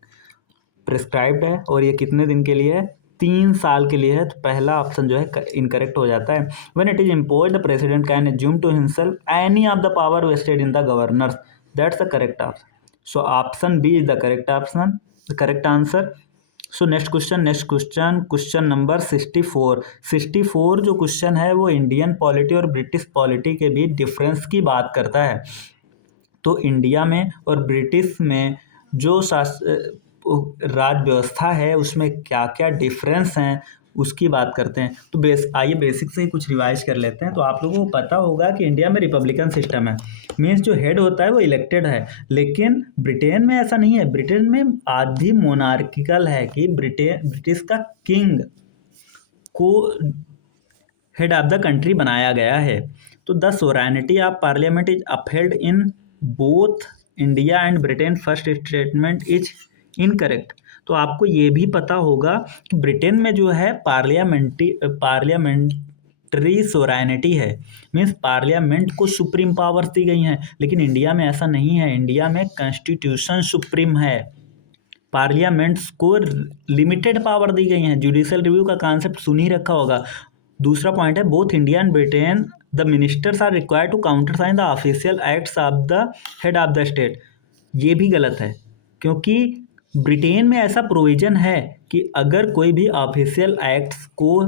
prescribed है और ये कितने दिन के लिए है? 3 साल के लिए है। तो पहला ऑप्शन जो है इनकरेक्ट हो जाता है। When it is impose the president can assume to himself any of the power vested in the governors. That's the correct option. So option B is the correct option, the correct answer. So next question, question number 64। 64 जो question है वो Indian polity और British polity के बीच difference की बात करता है। तो इंडिया में और ब्रिटिश में जो राज्य व्यवस्था है उसमें क्या क्या डिफरेंस हैं उसकी बात करते हैं। तो आइए बेसिक से ही कुछ रिवाइज कर लेते हैं। तो आप लोगों को पता होगा कि इंडिया में रिपब्लिकन सिस्टम है, मीन्स जो हेड होता है वो इलेक्टेड है। लेकिन ब्रिटेन में ऐसा नहीं है। ब्रिटेन में आधी मोनार्किकल है कि ब्रिटिश का किंग को हेड ऑफ द कंट्री बनाया गया है। तो the sovereignty of parliament is upheld in both India and Britain. First statement is incorrect. तो आपको ये भी पता होगा कि ब्रिटेन में जो है पार्लियामेंट्री सोवरेनिटी है, मीन्स पार्लियामेंट को सुप्रीम पावर्स दी गई हैं। लेकिन इंडिया में ऐसा नहीं है। इंडिया में कॉन्स्टिट्यूशन सुप्रीम है, पार्लियामेंट्स को लिमिटेड पावर दी गई हैं। जुडिशियल रिव्यू का कॉन्सेप्ट सुन ही रखा होगा। दूसरा पॉइंट है both India and Britain the ministers are required to countersign the official acts of the head of the state. ये भी गलत है, क्योंकि ब्रिटेन में ऐसा प्रोविजन है कि अगर कोई भी ऑफिशियल एक्ट्स को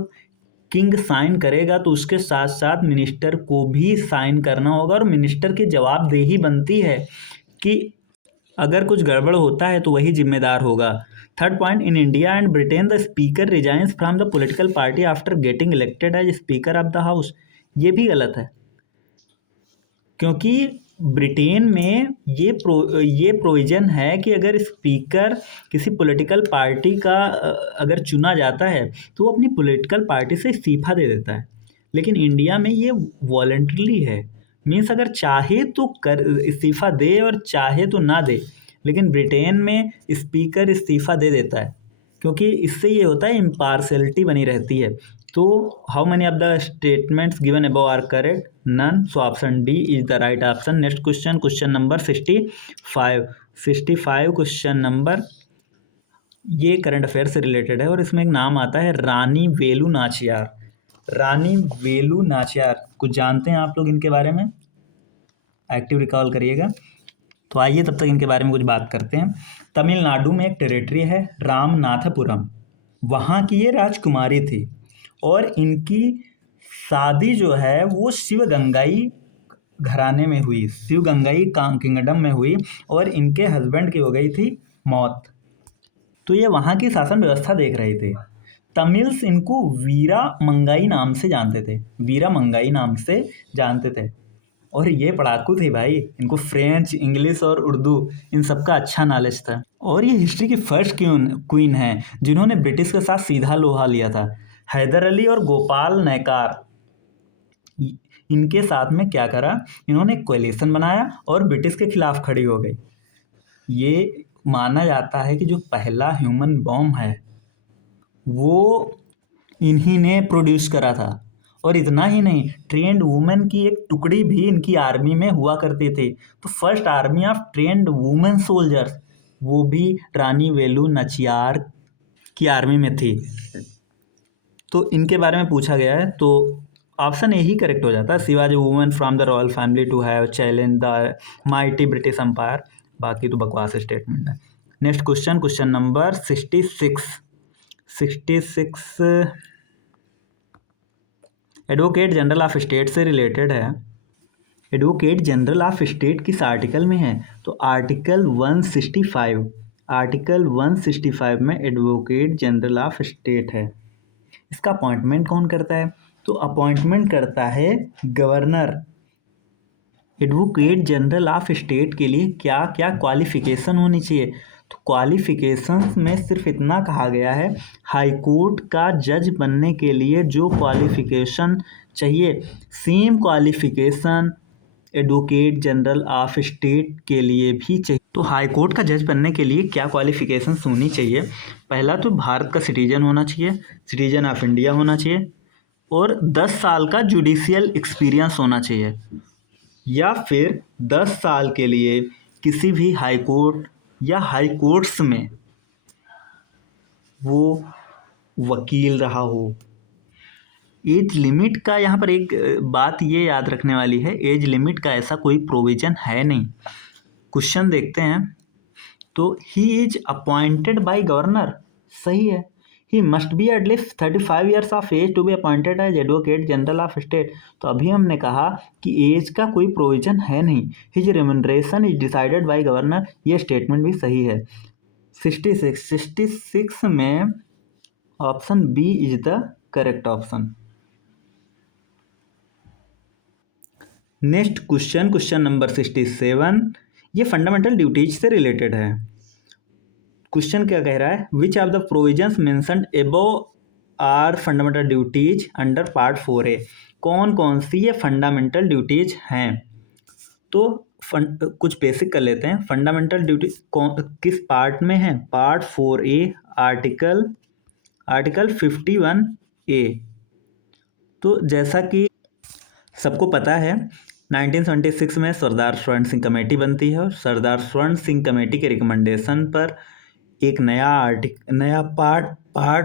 किंग साइन करेगा तो उसके साथ साथ मिनिस्टर को भी साइन करना होगा और मिनिस्टर की जवाबदेही बनती है कि अगर कुछ गड़बड़ होता है तो वही जिम्मेदार होगा। Third point, in India and Britain the speaker resigns from the political party after getting elected as speaker of the house. ये भी गलत है, क्योंकि ब्रिटेन में ये प्रोविज़न है कि अगर स्पीकर किसी पॉलिटिकल पार्टी का अगर चुना जाता है तो वो अपनी पॉलिटिकल पार्टी से इस्तीफा दे देता है। लेकिन इंडिया में ये वॉलंटरली है, मीन्स अगर चाहे तो कर इस्तीफा दे और चाहे तो ना दे। लेकिन ब्रिटेन में स्पीकर इस्तीफा दे देता है, क्योंकि इससे ये होता है इम्पार्शलिटी बनी रहती है। तो how many of the statements given above are correct? None. So option D is the right option. Next question number 65 question number, ये करंट अफेयर से रिलेटेड है और इसमें एक नाम आता है रानी वेलु नाचियार। रानी वेलु नाचियार कुछ जानते हैं आप लोग इनके बारे में? एक्टिव रिकॉल करिएगा। तो आइए तब तक इनके बारे में कुछ बात करते हैं। तमिलनाडु में एक टेरिटरी है रामनाथपुरम, वहाँ की ये राजकुमारी थी और इनकी शादी जो है वो शिवगंगाई घराने में हुई, शिवगंगाई किंगडम में हुई और इनके हस्बैंड की हो गई थी मौत। तो ये वहाँ की शासन व्यवस्था देख रहे थे। तमिल्स इनको वीरा मंगाई नाम से जानते थे, वीरा मंगाई नाम से जानते थे। और ये पढ़ाकू थे भाई, इनको फ्रेंच, इंग्लिश और उर्दू इन सब का अच्छा नॉलेज था। और ये हिस्ट्री की फर्स्ट क्वीन है जिन्होंने ब्रिटिश के साथ सीधा लोहा लिया था। हैदर अली और गोपाल नेकार, इनके साथ में क्या करा, इन्होंने कोएलिशन बनाया और ब्रिटिश के खिलाफ खड़ी हो गई। ये माना जाता है कि जो पहला ह्यूमन बॉम्ब है वो इन्हीं ने प्रोड्यूस करा था। और इतना ही नहीं, ट्रेंड वुमेन की एक टुकड़ी भी इनकी आर्मी में हुआ करती थी। तो first army of trend women soldiers वो भी रानी वेलु नाचियार की आर्मी में थी। तो इनके बारे में पूछा गया है, तो ऑप्शन ए ही करेक्ट हो जाता है। Shivaji women from the royal family to have challenge the mighty British empire. बाकी तो बकवास स्टेटमेंट है। Next question number 66 advocate general of state से रिलेटेड है। एडवोकेट जनरल ऑफ स्टेट किस आर्टिकल में है? तो आर्टिकल 165 में एडवोकेट जनरल ऑफ स्टेट है। इसका अपॉइंटमेंट कौन करता है? तो अपॉइंटमेंट करता है governor. Advocate general of state के लिए क्या क्या क्वालिफिकेशन होनी चाहिए? तो क्वालिफिकेशंस में सिर्फ इतना कहा गया है, हाई कोर्ट का जज बनने के लिए जो क्वालिफिकेशन चाहिए same qualification advocate general of state के लिए भी चाहिए। तो हाई कोर्ट का जज बनने के लिए क्या क्वालिफिकेशंस होनी चाहिए? पहला तो भारत का सिटीजन होना चाहिए, सिटीजन ऑफ इंडिया होना चाहिए। और 10 साल का जुडिशियल एक्सपीरियंस होना चाहिए, या फिर 10 साल के लिए किसी भी हाई कोर्ट या हाई कोर्ट्स में वो वकील रहा हो। एज लिमिट का यहाँ पर एक बात ये याद रखने वाली है, एज लिमिट का ऐसा कोई प्रोविजन है नहीं। क्वेश्चन देखते हैं, तो he is appointed by governor, सही है। He must be at least 35 years of age to be appointed as advocate general of state. तो अभी हमने कहा कि एज का कोई प्रोविजन है नहीं। His remuneration is decided by governor, ये स्टेटमेंट भी सही है। 66 में option B is the correct option. Next question, question number 67, ये फंडामेंटल ड्यूटीज से रिलेटेड है। क्वेश्चन क्या कह रहा है, which of the provisions mentioned above are fundamental duties under part 4A। कौन कौन सी ये फंडामेंटल ड्यूटीज हैं। तो कुछ बेसिक कर लेते हैं। फंडामेंटल ड्यूटी किस पार्ट में है, पार्ट 4A, आर्टिकल 51A। तो जैसा कि सबको पता है, 1976 में सरदार स्वर्ण सिंह कमेटी बनती है, और सरदार स्वर्ण सिंह कमेटी के रिकमेंडेशन पर एक नया पार्ट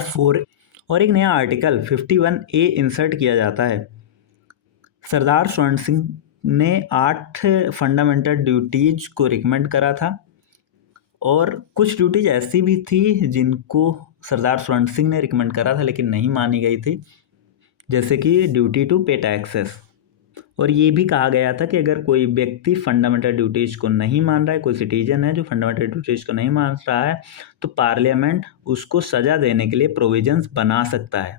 4 और एक नया आर्टिकल 51A इंसर्ट किया जाता है। सरदार स्वर्ण सिंह ने 8 फंडामेंटल ड्यूटीज को रिकमेंड करा था, और कुछ ड्यूटीज ऐसी भी थी जिनको सरदार स्वर्ण सिंह ने रिकमेंड करा था लेकिन नहीं मानी गई थी, जैसे कि ड्यूटी टू पे टैक्सेस। और ये भी कहा गया था कि अगर कोई व्यक्ति फंडामेंटल ड्यूटीज को नहीं मान रहा है, कोई सिटीजन है जो फंडामेंटल ड्यूटीज को नहीं मान रहा है, तो पार्लियामेंट उसको सजा देने के लिए प्रोविजंस बना सकता है।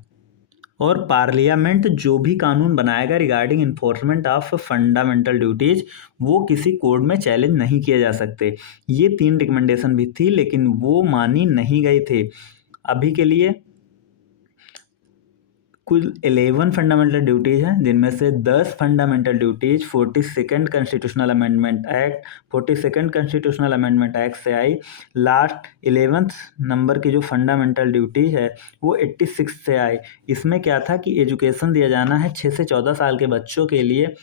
और पार्लियामेंट जो भी कानून बनाएगा regarding enforcement of fundamental duties, वो किसी कोर्ट में चैलेंज नहीं किए जा सकते। ये 3 रिकमेंडेशन भी थी लेकिन वो मानी नहीं गई थी। अभी के लिए कुल 11 फंडामेंटल ड्यूटीज हैं, जिनमें से 10 fundamental duties 42nd constitutional amendment act से आई। लास्ट 11th नंबर की जो फंडामेंटल ड्यूटीज है वो 86 से आई। इसमें क्या था कि एजुकेशन दिया जाना है 6 से 14 साल के बच्चों के लिए,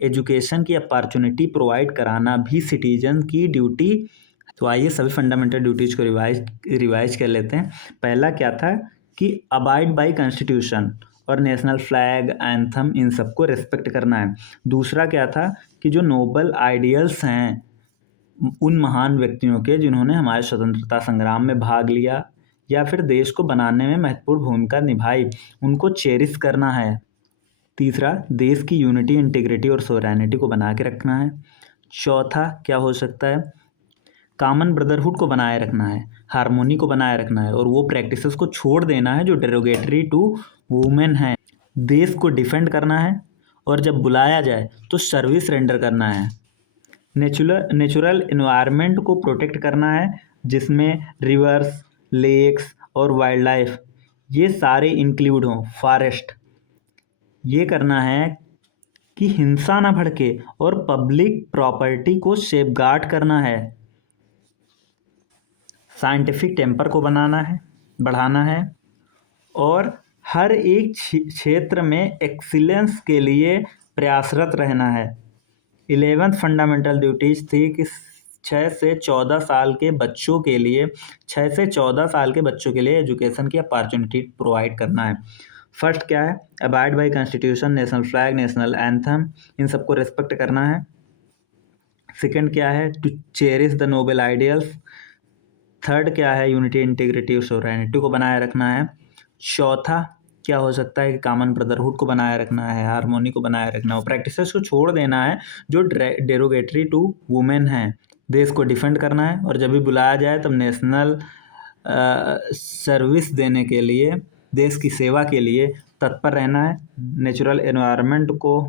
एजुकेशन की अपॉर्चुनिटी प्रोवाइड कराना भी सिटीजन की ड्यूटी। तो आइए सभी फंडामेंटल ड्यूटीज को रिवाइज कर लेते हैं। पहला क्या था कि अबाइड बाय कॉन्स्टिट्यूशन और नेशनल फ्लैग, एंथम, इन सबको रिस्पेक्ट करना है। दूसरा क्या था कि जो नोबल आइडियल्स हैं उन महान व्यक्तियों के जिन्होंने हमारे स्वतंत्रता संग्राम में भाग लिया या फिर देश को बनाने में महत्वपूर्ण भूमिका निभाई, उनको चेरिश करना है। तीसरा, देश की यूनिटी, इंटीग्रिटी और सोवरेनिटी को बना के रखना है। चौथा क्या हो सकता है, कॉमन ब्रदरहुड को बनाए रखना है, हारमोनी को बनाए रखना है, और वो प्रैक्टिसेस को छोड़ देना है जो डेरोगेटरी टू वुमेन है। देश को डिफेंड करना है, और जब बुलाया जाए तो सर्विस रेंडर करना है। नेचुरल एनवायरनमेंट को प्रोटेक्ट करना है, जिसमें रिवर्स, लेक्स और वाइल्ड लाइफ ये सारे इंक्लूड हों। फॉरेस्ट, ये करना है कि हिंसा ना भड़के, और पब्लिक प्रॉपर्टी को सेफगार्ड करना है। साइंटिफिक टेम्पर को बढ़ाना है, और हर एक क्षेत्र में एक्सीलेंस के लिए प्रयासरत रहना है। 11th फंडामेंटल ड्यूटीज थी कि 6 से 14 साल के बच्चों के लिए एजुकेशन की अपॉर्चुनिटी प्रोवाइड करना है। फर्स्ट क्या है, abide by constitution, national flag, national anthem, इन सबको रिस्पेक्ट करना है। सेकंड क्या है, to cherish the noble ideals. Third क्या है, यूनिटी, इंटीग्रिटी और सोवरेनिटी को बनाए रखना है। चौथा क्या हो सकता है कि कॉमन ब्रदरहुड को बनाए रखना है, हारमोनी को बनाए रखना है, और प्रैक्टिसेस को छोड़ देना है जो डेरोगेटरी टू वुमेन है। देश को डिफेंड करना है, और जब भी बुलाया जाए तब नेशनल सर्विस देने के लिए, देश की सेवा के लिए तत्पर रहना है। नेचुरल एनवायरनमेंट को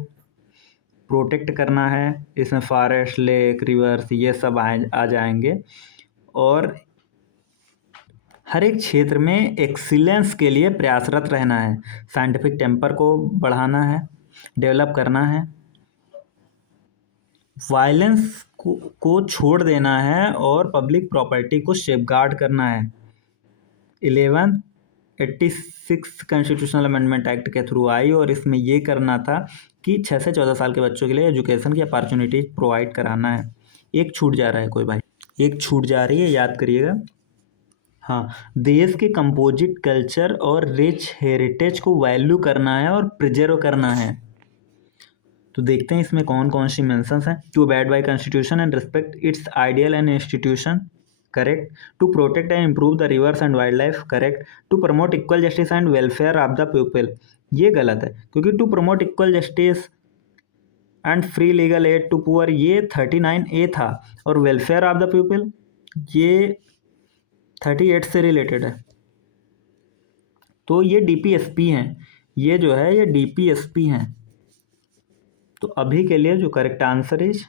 प्रोटेक्ट करना है, इसमें फॉरेस्ट, लेक, रिवर्स ये सब आ जाएंगे। और हर एक क्षेत्र में एक्सीलेंस के लिए प्रयासरत रहना है। साइंटिफिक टेम्पर को बढ़ाना है, डेवलप करना है। वायलेंस को छोड़ देना है, और पब्लिक प्रॉपर्टी को सेफगार्ड करना है। 11 86 कॉन्स्टिट्यूशनल अमेंडमेंट एक्ट के थ्रू आई और इसमें ये करना था कि 6 से 14 साल के बच्चों के लिए एजुकेशन की अपॉर्चुनिटीज प्रोवाइड कराना है। एक छूट जा रहा है कोई भाई, एक छूट जा रही है, याद करिएगा। हाँ, देश के कंपोजिट कल्चर और रिच हेरिटेज को वैल्यू करना है और प्रिजर्व करना है। तो देखते हैं इसमें कौन कौन सी मेंशंस हैं। To abide by constitution and respect its ideal and institution, correct. To protect and improve the rivers and wildlife, correct. To promote equal justice and welfare of the people, ये गलत है, क्योंकि to promote equal justice and free legal aid to poor ये 39A था, और welfare of the people ये 38 से related है। तो ये DPSP हैं, ये जो है ये DPSP हैं। तो अभी के लिए जो correct answer is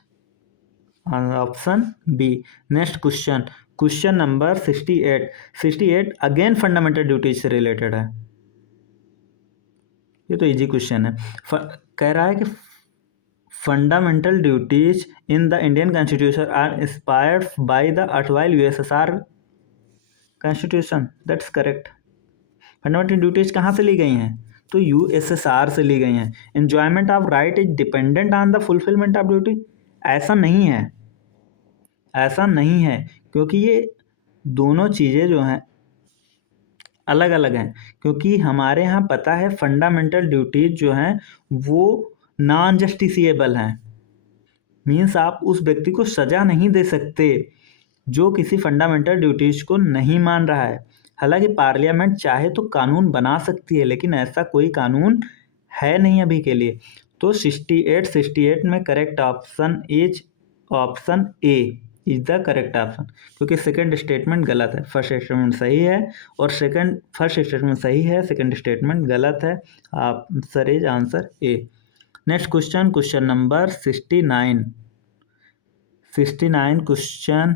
option B. Next question, question number 68 again fundamental duties से रिलेटेड है। ये तो इजी क्वेश्चन है। कह रहा है कि fundamental duties in the Indian constitution are inspired by the erstwhile USSR constitution, that's correct. Fundamental duties कहाँ से ली गई हैं? तो USSR से ली गई हैं। Enjoyment of right is dependent on the fulfilment of duty, ऐसा नहीं है, ऐसा नहीं है, क्योंकि ये दोनों चीज़ें जो हैं अलग अलग हैं। क्योंकि हमारे यहाँ पता है फंडामेंटल ड्यूटीज जो हैं वो नॉन जस्टिसिएबल हैं, मीन्स आप उस व्यक्ति को सज़ा नहीं दे सकते जो किसी फंडामेंटल ड्यूटीज को नहीं मान रहा है। हालांकि पार्लियामेंट चाहे तो कानून बना सकती है, लेकिन ऐसा कोई कानून है नहीं अभी के लिए। तो 68 में correct option is option A is the correct option, क्योंकि सेकंड स्टेटमेंट गलत है, फर्स्ट स्टेटमेंट सही है, और फर्स्ट स्टेटमेंट सही है, सेकंड स्टेटमेंट गलत है। Answer is answer A. Next question, question number 69 question,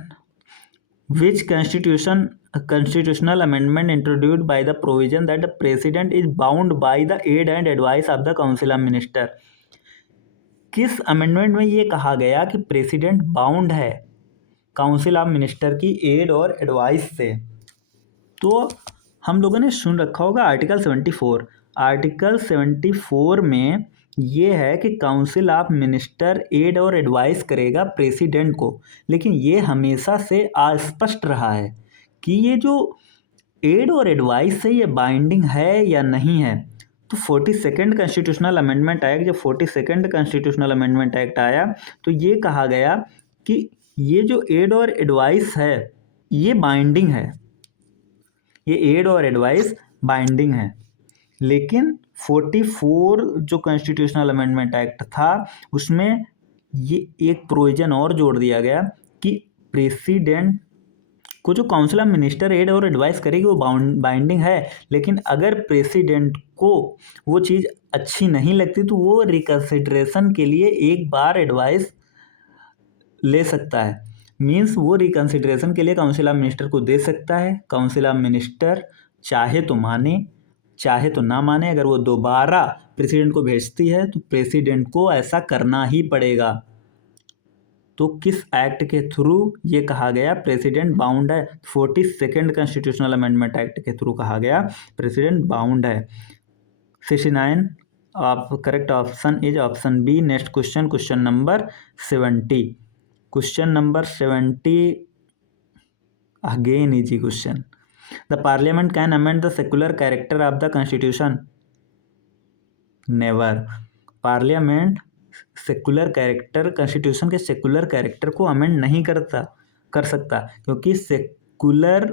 which constitutional amendment introduced by the provision that the president is bound by the aid and advice of the council of minister? किस amendment में ये कहा गया कि president bound है council of minister की add और advice से? तो हम लोगों ने सुन रखा होगा आर्टिकल 74। आर्टिकल 74 में ये है कि काउंसिल ऑफ मिनिस्टर एड और एडवाइस करेगा प्रेसिडेंट को, लेकिन ये हमेशा से अस्पष्ट रहा है कि ये जो एड और एडवाइस है ये बाइंडिंग है या नहीं है। तो 42nd कॉन्स्टिट्यूशनल अमेंडमेंट एक्ट, जब 42nd कॉन्स्टिट्यूशनल अमेंडमेंट एक्ट आया तो ये कहा गया कि ये जो एड और एडवाइस है ये बाइंडिंग है, ये एड और एडवाइस बाइंडिंग है। लेकिन 44 जो कॉन्स्टिट्यूशनल अमेंडमेंट एक्ट था उसमें ये एक प्रोविजन और जोड़ दिया गया कि प्रेसिडेंट को जो काउंसिल ऑफ मिनिस्टर एड और एडवाइस करेगी वो बाइंडिंग है, लेकिन अगर प्रेसिडेंट को वो चीज़ अच्छी नहीं लगती तो वो रिकन्सिडरेशन के लिए एक बार एडवाइस ले सकता है। मीन्स वो रिकन्सिडरेशन के लिए काउंसिल ऑफ मिनिस्टर को दे सकता है। काउंसिल ऑफ मिनिस्टर चाहे तो माने चाहे तो ना माने, अगर वो दोबारा प्रेसिडेंट को भेजती है तो प्रेसिडेंट को ऐसा करना ही पड़ेगा। तो किस एक्ट के थ्रू ये कहा गया प्रेसिडेंट बाउंड है? 42nd कॉन्स्टिट्यूशनल अमेंडमेंट एक्ट के थ्रू कहा गया प्रेसिडेंट बाउंड है। 69 आप correct option is option B. Next question, question number 70 question number 70 again easy question. The parliament can amend the secular character of the constitution? Never. Parliament secular character, constitution के secular character को amend नहीं कर सकता, क्योंकि secular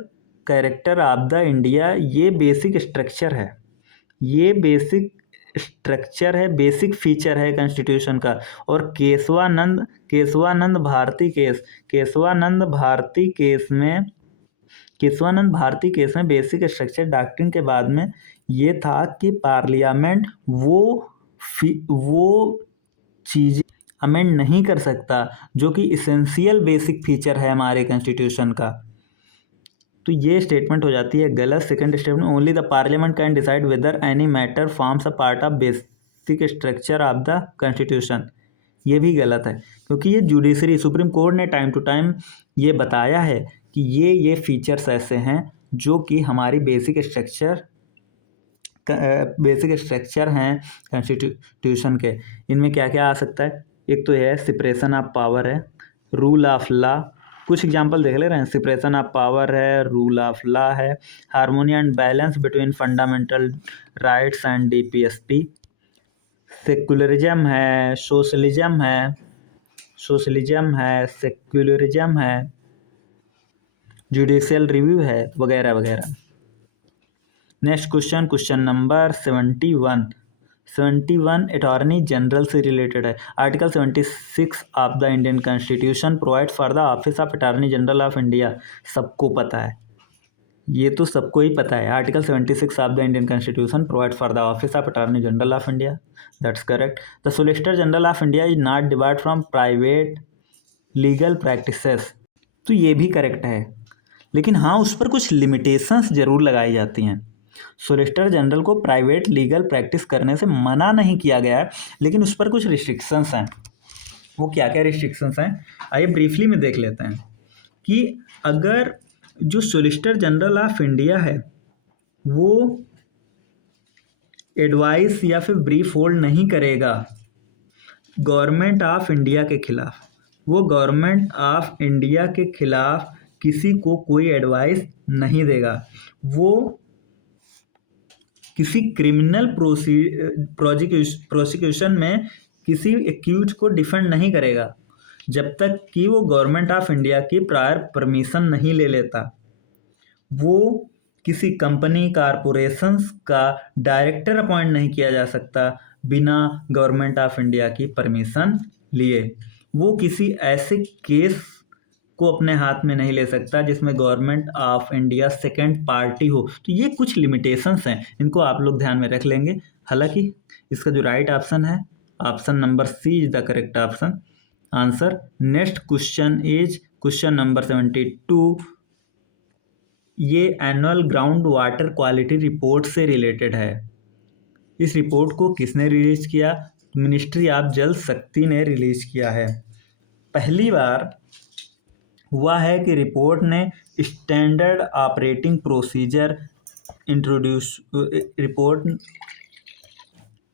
character of the India ये basic structure है, ये basic structure है, बेसिक फीचर है कॉन्स्टिट्यूशन का। और केशवानंद भारती केस में बेसिक स्ट्रक्चर डॉक्ट्रिन के बाद में ये था कि पार्लियामेंट वो चीज़ें अमेंड नहीं कर सकता जो कि इसेंशियल बेसिक फीचर है हमारे कॉन्स्टिट्यूशन का। तो ये स्टेटमेंट हो जाती है गलत। Second statement, only the parliament can decide whether any matter forms a part of basic structure of the constitution, ये भी गलत है, क्योंकि ये जुडिशरी सुप्रीम कोर्ट ने टाइम टू टाइम ये बताया है कि ये फीचर्स ऐसे हैं जो कि हमारी बेसिक स्ट्रक्चर बेसिक स्ट्रक्चर हैं कॉन्स्टिट्यूशन के, इनमें क्या क्या आ सकता है। एक तो यह है सेपरेशन ऑफ पावर है, रूल ऑफ लॉ, कुछ एग्जांपल देख ले रहे हैं। सेपरेशन ऑफ पावर है, रूल ऑफ लॉ है, harmony and balance between fundamental rights and DPSP, secularism है, सोशलिज्म है, सेक्युलरिज्म है, जुडिशियल रिव्यू है, वगैरह वगैरह। Next question, question number 71 attorney general से रिलेटेड है। Article 76 of the Indian constitution provide for the office of attorney general of India. सबको पता है, ये तो सबको ही पता है। Article 76 of the Indian constitution provide for the office of attorney general of India, that's correct. The solicitor general of India is not debarred from private legal practices, तो ये भी करेक्ट है, लेकिन हाँ उस पर कुछ लिमिटेशंस जरूर लगाई जाती हैं। सोलिसिटर जनरल को प्राइवेट लीगल प्रैक्टिस करने से मना नहीं किया गया है, लेकिन उस पर कुछ रिस्ट्रिक्शंस हैं। वो क्या क्या रिस्ट्रिक्शंस हैं, आइए ब्रीफली में देख लेते हैं। कि अगर जो सोलिसिटर जनरल ऑफ इंडिया है वो एडवाइस या फिर ब्रीफ होल्ड नहीं करेगा गवर्नमेंट ऑफ इंडिया के खिलाफ, वो गवर्नमेंट ऑफ इंडिया के खिलाफ किसी को कोई एडवाइस नहीं देगा, वो किसी क्रिमिनल प्रोसिक्यूशन में किसी एक्यूज को डिफेंड नहीं करेगा जब तक कि वो गवर्नमेंट ऑफ इंडिया की प्रायर परमिशन नहीं ले लेता। वो किसी कंपनी कारपोरेशंस का डायरेक्टर अपॉइंट नहीं किया जा सकता बिना गवर्नमेंट ऑफ इंडिया की परमिशन लिए। वो किसी ऐसे केस को अपने हाथ में नहीं ले सकता जिसमें government of India second party हो। तो ये कुछ लिमिटेशंस हैं, इनको आप लोग ध्यान में रख लेंगे। हालांकि इसका जो राइट ऑप्शन है, option number C is the correct option answer. Next question is question number 72। ये annual ground water quality report से रिलेटेड है। इस रिपोर्ट को किसने रिलीज किया? मिनिस्ट्री ऑफ जल शक्ति ने रिलीज किया है। पहली बार हुआ है कि रिपोर्ट ने स्टैंडर्ड ऑपरेटिंग प्रोसीजर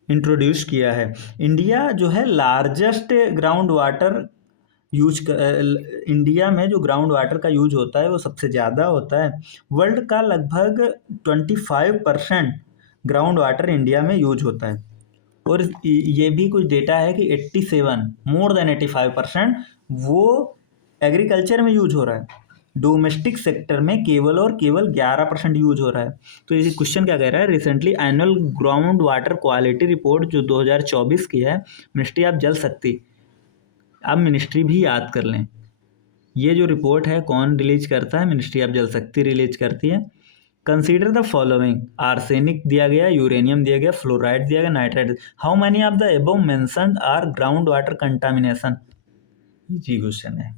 इंट्रोड्यूस किया है। इंडिया जो है लार्जेस्ट ग्राउंड वाटर इंडिया में जो ग्राउंड वाटर का यूज होता है वो सबसे ज़्यादा होता है। वर्ल्ड का लगभग 25% ग्राउंड वाटर इंडिया में यूज होता है। और ये भी कुछ डेटा है कि 87 मोर देन 85% वो एग्रीकल्चर में यूज हो रहा है। डोमेस्टिक सेक्टर में केवल और केवल 11% यूज हो रहा है। तो ये क्वेश्चन क्या कह रहा है, recently annual ground water quality report जो 2024 की है मिनिस्ट्री ऑफ जल शक्ति, आप मिनिस्ट्री भी याद कर लें। ये जो रिपोर्ट है कौन रिलीज करता है? मिनिस्ट्री ऑफ जल शक्ति रिलीज करती है। कंसीडर द फॉलोइंग, आर्सेनिक दिया गया, यूरेनियम दिया गया, फ्लोराइड दिया गया, nitride. How many of the above mentioned are ground water contamination? जी क्वेश्चन है,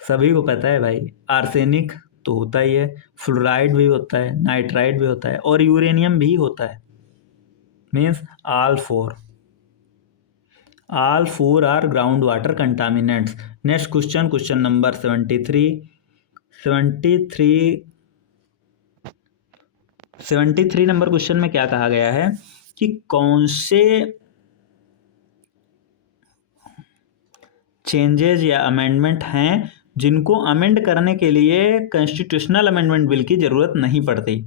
सभी को पता है भाई। आर्सेनिक तो होता ही है, फ्लोराइड भी होता है, नाइट्राइड भी होता है और यूरेनियम भी होता है। Means all four are ground water contaminants. Next question, question number 73 number question में क्या कहा गया है कि कौन से चेंजेज या अमेंडमेंट हैं जिनको अमेंड करने के लिए कॉन्स्टिट्यूशनल अमेंडमेंट बिल की जरूरत नहीं पड़ती।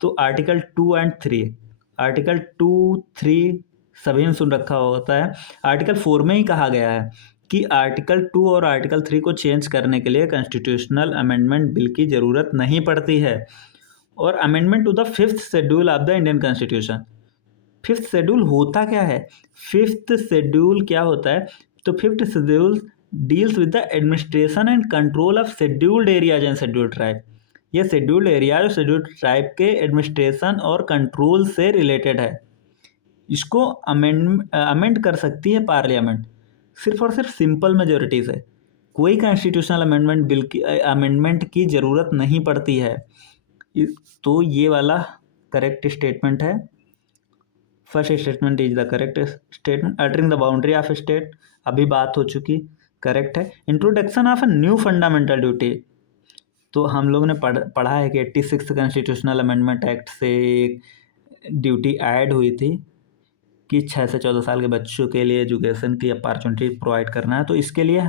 तो आर्टिकल 2 एंड 3, आर्टिकल 2, 3 सभी ने सुन रखा होता है। आर्टिकल 4 में ही कहा गया है कि आर्टिकल 2 और आर्टिकल 3 को चेंज करने के लिए कॉन्स्टिट्यूशनल अमेंडमेंट बिल की ज़रूरत नहीं पड़ती है। और amendment to the 5th schedule of the Indian constitution, 5th schedule होता क्या है? 5th शेड्यूल क्या होता है? तो 5th schedule deals with the administration and control of scheduled areas and scheduled tribe. ये शेड्यूल्ड एरियाज और शेड्यूल्ड ट्राइब के एडमिनिस्ट्रेशन और कंट्रोल से रिलेटेड है। इसको अमेंड कर सकती है पार्लियामेंट सिर्फ और सिर्फ सिंपल मेजोरिटी से। कोई कॉन्स्टिट्यूशनल अमेंडमेंट बिल की अमेंडमेंट की ज़रूरत नहीं पड़ती है। तो ये वाला करेक्ट स्टेटमेंट है। First statement is the correct statement. Altering the boundary of state अभी बात हो चुकी, करेक्ट है। Introduction of a new fundamental duty, तो हम लोग ने पढ़ा है कि 86 कॉन्स्टिट्यूशनल अमेंडमेंट एक्ट से एक ड्यूटी ऐड हुई थी कि 6 से 14 साल के बच्चों के लिए एजुकेशन की अपॉर्चुनिटी प्रोवाइड करना है, तो इसके लिए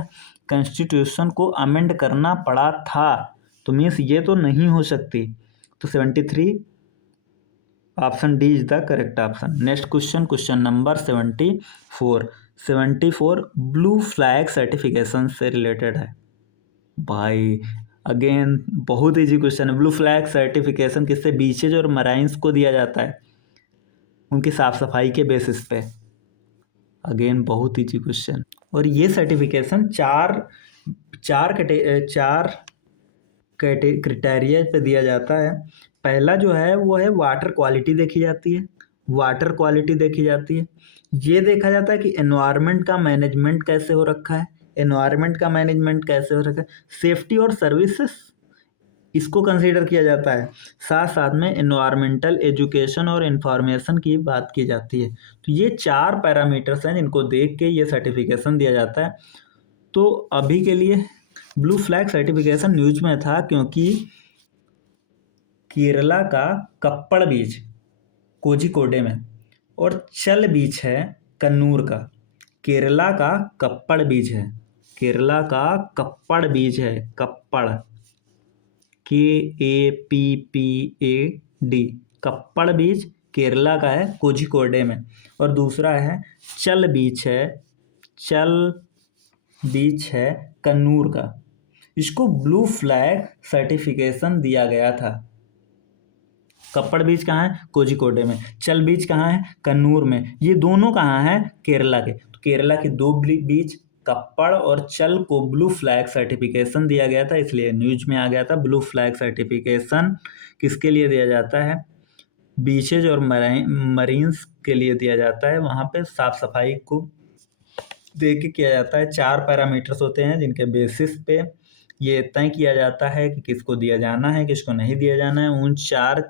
कॉन्स्टिट्यूशन को अमेंड करना पड़ा था। तो मीन्स ये तो नहीं हो सकती। तो 73 option D is the correct option. Next question, question number 74 blue flag certification से रिलेटेड है। भाई अगेन बहुत इजी क्वेश्चन है। ब्लू फ्लैग सर्टिफिकेशन किससे, बीचेज और मराइन्स को दिया जाता है उनकी साफ सफाई के बेसिस पे। अगेन बहुत इजी क्वेश्चन। और ये सर्टिफिकेशन चार क्राइटेरिया पे दिया जाता है। पहला जो है वो है वाटर क्वालिटी देखी जाती है, वाटर क्वालिटी देखी जाती है। ये देखा जाता है कि एनवायरनमेंट का मैनेजमेंट कैसे हो रखा है, एनवायरनमेंट का मैनेजमेंट कैसे हो रखा है। सेफ्टी और सर्विसेज इसको कंसीडर किया जाता है। साथ साथ में एनवायरमेंटल एजुकेशन और इंफॉर्मेशन की बात की जाती है। तो ये 4 पैरामीटर्स हैं जिनको देख के ये सर्टिफिकेशन दिया जाता है। तो अभी के लिए ब्लू फ्लैग सर्टिफिकेशन न्यूज में था क्योंकि केरला का कप्पड़ बीच कोझिकोडे में और चल बीच है कन्नूर का। केरला का कप्पड़ बीच है, केरला का कप्पड़ बीच है, कप्पड़ KAPPAD, कप्पड़ बीच केरला का है कोझिकोडे में। और दूसरा है चल बीच है, चल बीच है कन्नूर का। इसको ब्लू फ्लैग सर्टिफिकेशन दिया गया था। कप्पड़ बीच कहाँ है, कोझिकोडे में। चल बीच कहाँ है, कन्नूर में। ये दोनों कहाँ हैं, केरला के। तो केरला के 2 बीच कप्पड़ और चल को ब्लू फ्लैग सर्टिफिकेशन दिया गया था, इसलिए न्यूज में आ गया था। ब्लू फ्लैग सर्टिफिकेशन किसके लिए दिया जाता है, बीचेज और मरीन्स के लिए दिया जाता है। वहाँ पे साफ सफाई को देख के किया जाता है। 4 पैरामीटर्स होते हैं जिनके बेसिस पे ये तय किया जाता है कि किसको दिया जाना है, किसको नहीं दिया जाना है। उन 4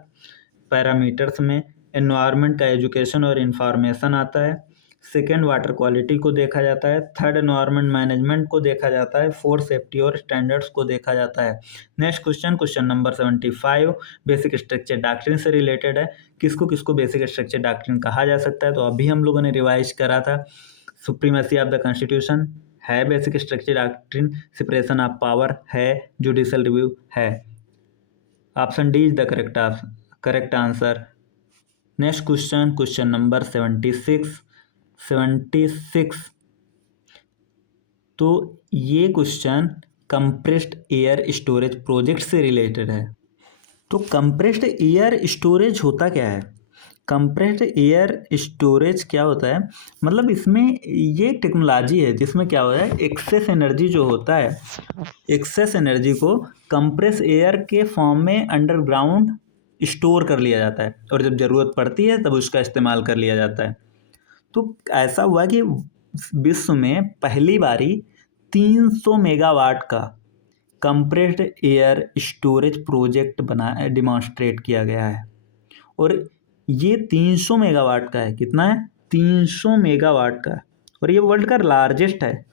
पैरामीटर्स में एनवायरनमेंट का एजुकेशन और इंफॉर्मेशन आता है। सेकेंड, वाटर क्वालिटी को देखा जाता है। थर्ड, एनवायरनमेंट मैनेजमेंट को देखा जाता है। फोर्थ, सेफ्टी और स्टैंडर्ड्स को देखा जाता है। Next question, question number 75 basic structure doctrine से रिलेटेड है। किसको किसको बेसिक स्ट्रक्चर डॉक्ट्रिन कहा जा सकता है, तो अभी हम लोगों ने रिवाइज करा था। सुप्रीमेसी ऑफ द कॉन्स्टिट्यूशन है basic structure doctrine, separation of power है, जुडिशियल रिव्यू है। Option D is the correct answer. Next question, question number 76। तो ये question compressed air storage project से रिलेटेड है। तो कंप्रेस्ड एयर स्टोरेज होता क्या है, कंप्रेस्ड एयर स्टोरेज क्या होता है, मतलब इसमें ये टेक्नोलॉजी है जिसमें क्या होता है, एक्सेस एनर्जी जो होता है, एक्सेस एनर्जी को कंप्रेस एयर के फॉर्म में अंडरग्राउंड स्टोर कर लिया जाता है और जब ज़रूरत पड़ती है तब उसका इस्तेमाल कर लिया जाता है। तो ऐसा हुआ कि विश्व में पहली बारी 300 मेगावाट का compressed air storage project demonstrate किया गया है। और ये 300 मेगावाट का है। कितना है, 300 मेगावाट का। और ये वर्ल्ड का लार्जेस्ट है।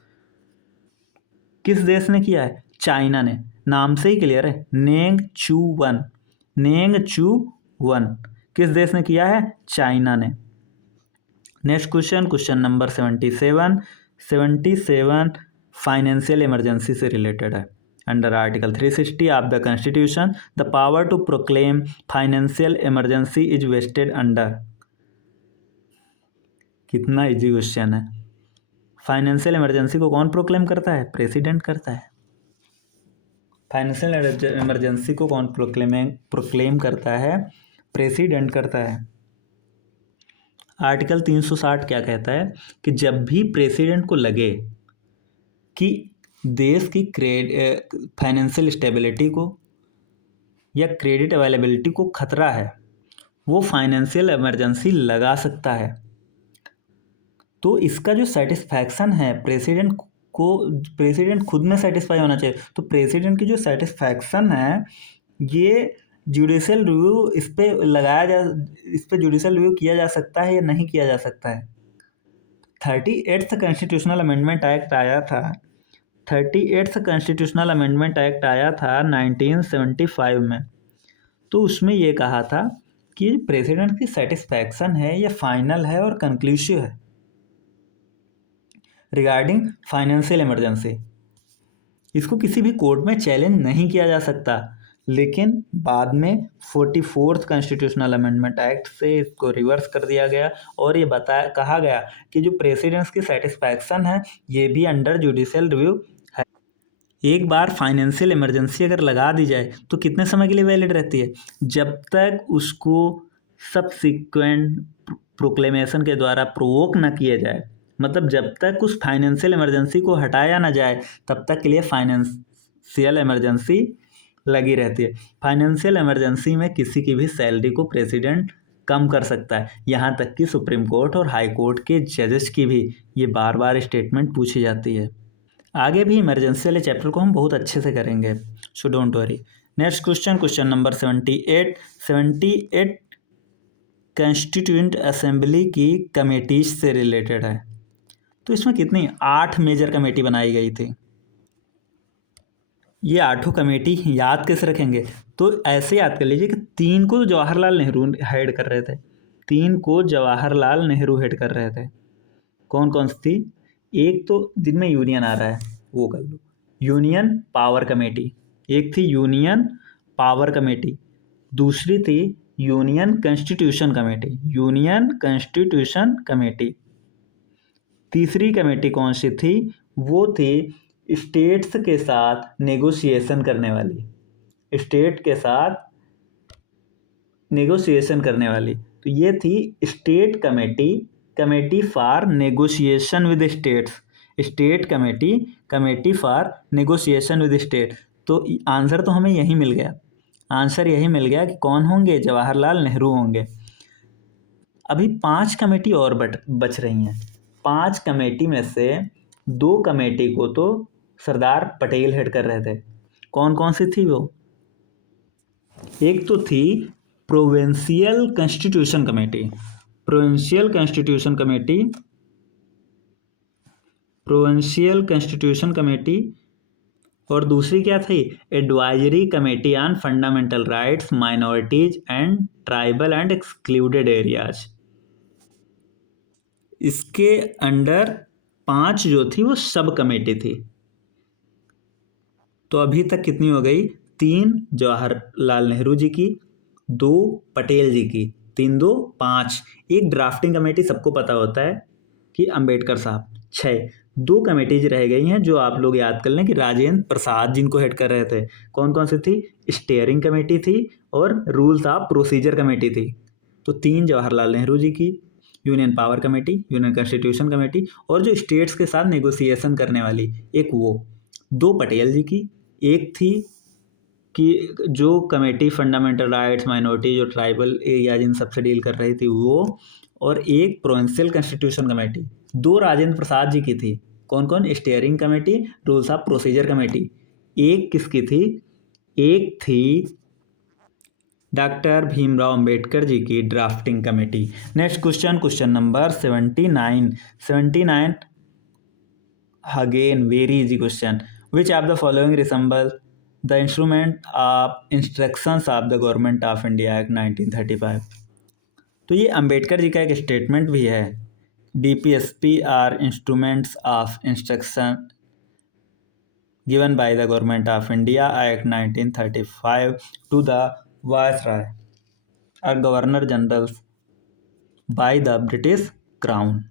किस देश ने किया है, चाइना ने। नाम से ही क्लियर है, नेंगचू 1 किस देश ने किया है, चाइना ने। Next question, question number 77 financial emergency से रिलेटेड है। Under article 360 of the constitution the power to proclaim financial emergency is vested under. कितना इजी क्वेश्चन है। फाइनेंशियल इमरजेंसी को कौन प्रोक्लेम करता है, प्रेसिडेंट करता है। फाइनेंशियल इमरजेंसी को कौन प्रोक्लेम करता है, प्रेसिडेंट करता है। आर्टिकल 360 क्या कहता है कि जब भी प्रेसिडेंट को लगे कि देश की फाइनेंशियल स्टेबिलिटी को या क्रेडिट अवेलेबिलिटी को खतरा है, वो फाइनेंशियल इमरजेंसी लगा सकता है। तो इसका जो सेटिस्फैक्शन है प्रेसिडेंट खुद में सेटिस्फाई होना चाहिए। तो प्रेसिडेंट की जो सेटिस्फैक्शन है, ये जुडिशियल रिव्यू इस पर जुडिशियल रिव्यू किया जा सकता है या नहीं किया जा सकता है। 38th कॉन्स्टिट्यूशनल अमेंडमेंट एक्ट आया था 38th कॉन्स्टिट्यूशनल अमेंडमेंट एक्ट आया था 1975 में। तो उसमें ये कहा था कि प्रेसिडेंट की सेटिस्फैक्शन है, ये फाइनल है और कंक्लूसिव है रिगार्डिंग फाइनेंशियल इमरजेंसी। इसको किसी भी कोर्ट में चैलेंज नहीं किया जा सकता, लेकिन बाद में 44th कॉन्स्टिट्यूशनल अमेंडमेंट एक्ट से इसको रिवर्स कर दिया गया और ये कहा गया कि जो प्रेसिडेंट्स की सेटिस्फैक्शन है ये भी अंडर जुडिशियल रिव्यू है। एक बार फाइनेंशियल इमरजेंसी अगर लगा दी जाए तो कितने समय के लिए वैलिड रहती है? जब तक उसको सबसिक्वेंट प्रोक्लेमेशन के द्वारा प्रोवोक न किया जाए, मतलब जब तक उस फाइनेंशियल इमरजेंसी को हटाया ना जाए तब तक के लिए फाइनेंशियल इमरजेंसी लगी रहती है। फाइनेंशियल इमरजेंसी में किसी की भी सैलरी को प्रेसिडेंट कम कर सकता है, यहाँ तक कि सुप्रीम कोर्ट और हाई कोर्ट के जजेस की भी ये बार बार स्टेटमेंट पूछी जाती है। आगे भी इमरजेंसी वाले चैप्टर को हम बहुत अच्छे से करेंगे, so don't worry. Next question number 78 constituent assembly की कमेटीज से रिलेटेड है। तो इसमें कितनी 8 मेजर कमेटी बनाई गई थी। ये 8 कमेटी याद कैसे रखेंगे? तो ऐसे याद कर लीजिए कि 3 को जवाहरलाल नेहरू हेड कर रहे थे, 3 को जवाहरलाल नेहरू हेड कर रहे थे। कौन कौन सी थी? एक तो जिनमें यूनियन आ रहा है वो कर लो, यूनियन पावर कमेटी। एक थी यूनियन पावर कमेटी, दूसरी थी union constitution committee, union constitution committee. तीसरी कमेटी कौन सी थी? वो थी स्टेट्स के साथ नेगोशिएशन करने वाली, स्टेट के साथ नेगोशिएशन करने वाली। तो ये थी state committee, committee for negotiation with states, state committee, committee for negotiation with state. तो आंसर तो हमें यही मिल गया, आंसर यही मिल गया कि कौन होंगे? जवाहरलाल नेहरू होंगे। अभी 5 कमेटी और बच रही हैं। 5 कमेटी में से 2 कमेटी को तो सरदार पटेल हेड कर रहे थे। कौन कौन सी थी वो? एक तो थी provincial constitution committee, provincial constitution committee, provincial constitution committee. और दूसरी क्या थी? Advisory committee on fundamental rights, minorities and tribal and excluded areas. इसके अंडर 5 जो थी वो सब कमेटी थी। तो अभी तक कितनी हो गई? 3 जवाहरलाल नेहरू जी की, 2 पटेल जी की, 3 2 5। एक ड्राफ्टिंग कमेटी सबको पता होता है कि अंबेडकर साहब। 6 2 कमेटीज रह गई हैं जो आप लोग याद कर लें कि राजेंद्र प्रसाद जिनको हेड कर रहे थे। कौन कौन सी थी? स्टीयरिंग कमेटी थी और रूल्स ऑफ प्रोसीजर कमेटी थी। तो 3 जवाहरलाल नेहरू जी की, union power committee, union constitution committee, और जो स्टेट्स के साथ नेगोशिएशन करने वाली एक वो, 2 पटेल जी की। एक थी कि जो कमेटी फंडामेंटल राइट्स, माइनॉरिटी, जो ट्राइबल एरियाज इन सबसे डील कर रही थी वो, और एक provincial constitution committee 2 Rajendra Prasad ji की थी। कौन कौन? Steering committee, rules of procedure committee. एक किसकी थी? एक थी डॉक्टर भीमराव अंबेडकर जी की drafting committee. Next question number 79 again very easy question. Which of the following resemble the instrument of instructions of the government of India act 1935। तो ये अंबेडकर जी का एक स्टेटमेंट भी है। DPSP are instruments of instruction given by the government of India Act 1935 to the Viceroy or Governor General by the British Crown.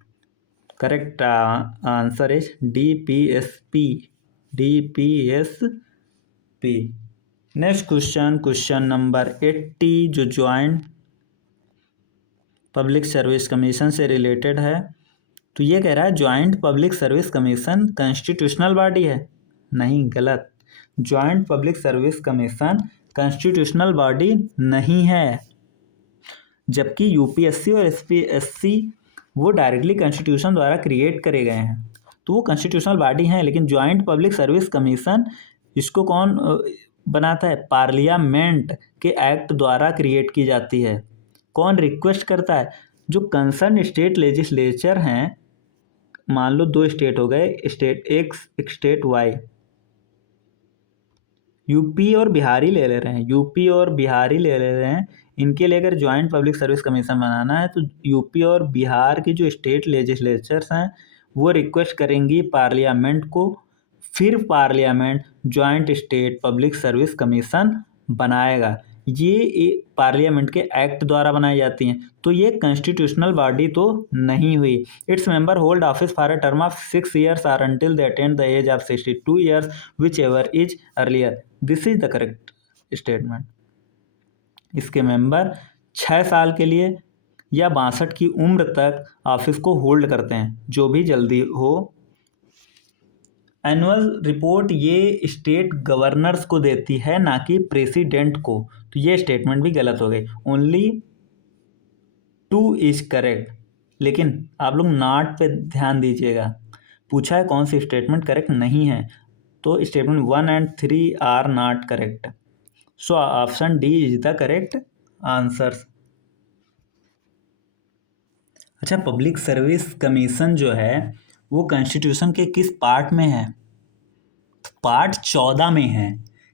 Correct answer is DPSP. DPSP. Next question number 80 जो joint public service commission से related है। तो ये कह रहा है joint public service commission constitutional body है। नहीं, गलत। Joint public service commission constitutional body नहीं है, जबकि यूपीएससी और एसपीएससी वो डायरेक्टली कॉन्स्टिट्यूशन द्वारा क्रिएट करे गए हैं, तो वो कॉन्स्टिट्यूशनल बॉडी हैं। लेकिन ज्वाइंट पब्लिक सर्विस कमीशन इसको कौन बनाता है? पार्लियामेंट के एक्ट द्वारा क्रिएट की जाती है। कौन रिक्वेस्ट करता है? जो कंसर्न स्टेट लेजिस्लेचर हैं मान लो दो स्टेट हो गए, state X state Y, UP और बिहार ही ले ले रहे हैं, यूपी और बिहार ही ले ले रहे हैं। इनके लिए अगर ज्वाइंट पब्लिक सर्विस कमीशन बनाना है तो यूपी और बिहार की जो स्टेट लेजिस्लेचर्स हैं वो रिक्वेस्ट करेंगी पार्लियामेंट को, फिर parliament joint state public service commission बनाएगा। ये पार्लियामेंट के एक्ट द्वारा बनाई जाती हैं, तो ये कॉन्स्टिट्यूशनल बॉडी तो नहीं हुई। Its member hold office for a term of 6 years और until they attain the age of 62 years whichever is earlier। This is the correct statement. इसके मेंबर 6 साल के लिए या 62 की उम्र तक ऑफिस को होल्ड करते हैं, जो भी जल्दी हो। एनुअल रिपोर्ट ये स्टेट गवर्नर्स को देती है, ना कि प्रेसिडेंट को, तो ये स्टेटमेंट भी गलत हो गई। ओनली 2 इज करेक्ट, लेकिन आप लोग नॉट पे ध्यान दीजिएगा, पूछा है कौन सी स्टेटमेंट करेक्ट नहीं है, तो statement 1 and 3 are not correct. So option D is the correct answer. अच्छा, पब्लिक सर्विस कमीशन जो है वो कॉन्स्टिट्यूशन के किस पार्ट में है? पार्ट 14 में है।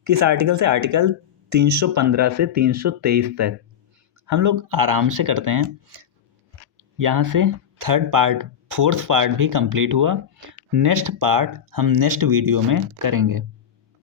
किस आर्टिकल से? आर्टिकल 315 से 323 तक। हम लोग आराम से करते हैं। यहाँ से फोर्थ पार्ट भी कंप्लीट हुआ। नेक्स्ट पार्ट हम नेक्स्ट वीडियो में करेंगे।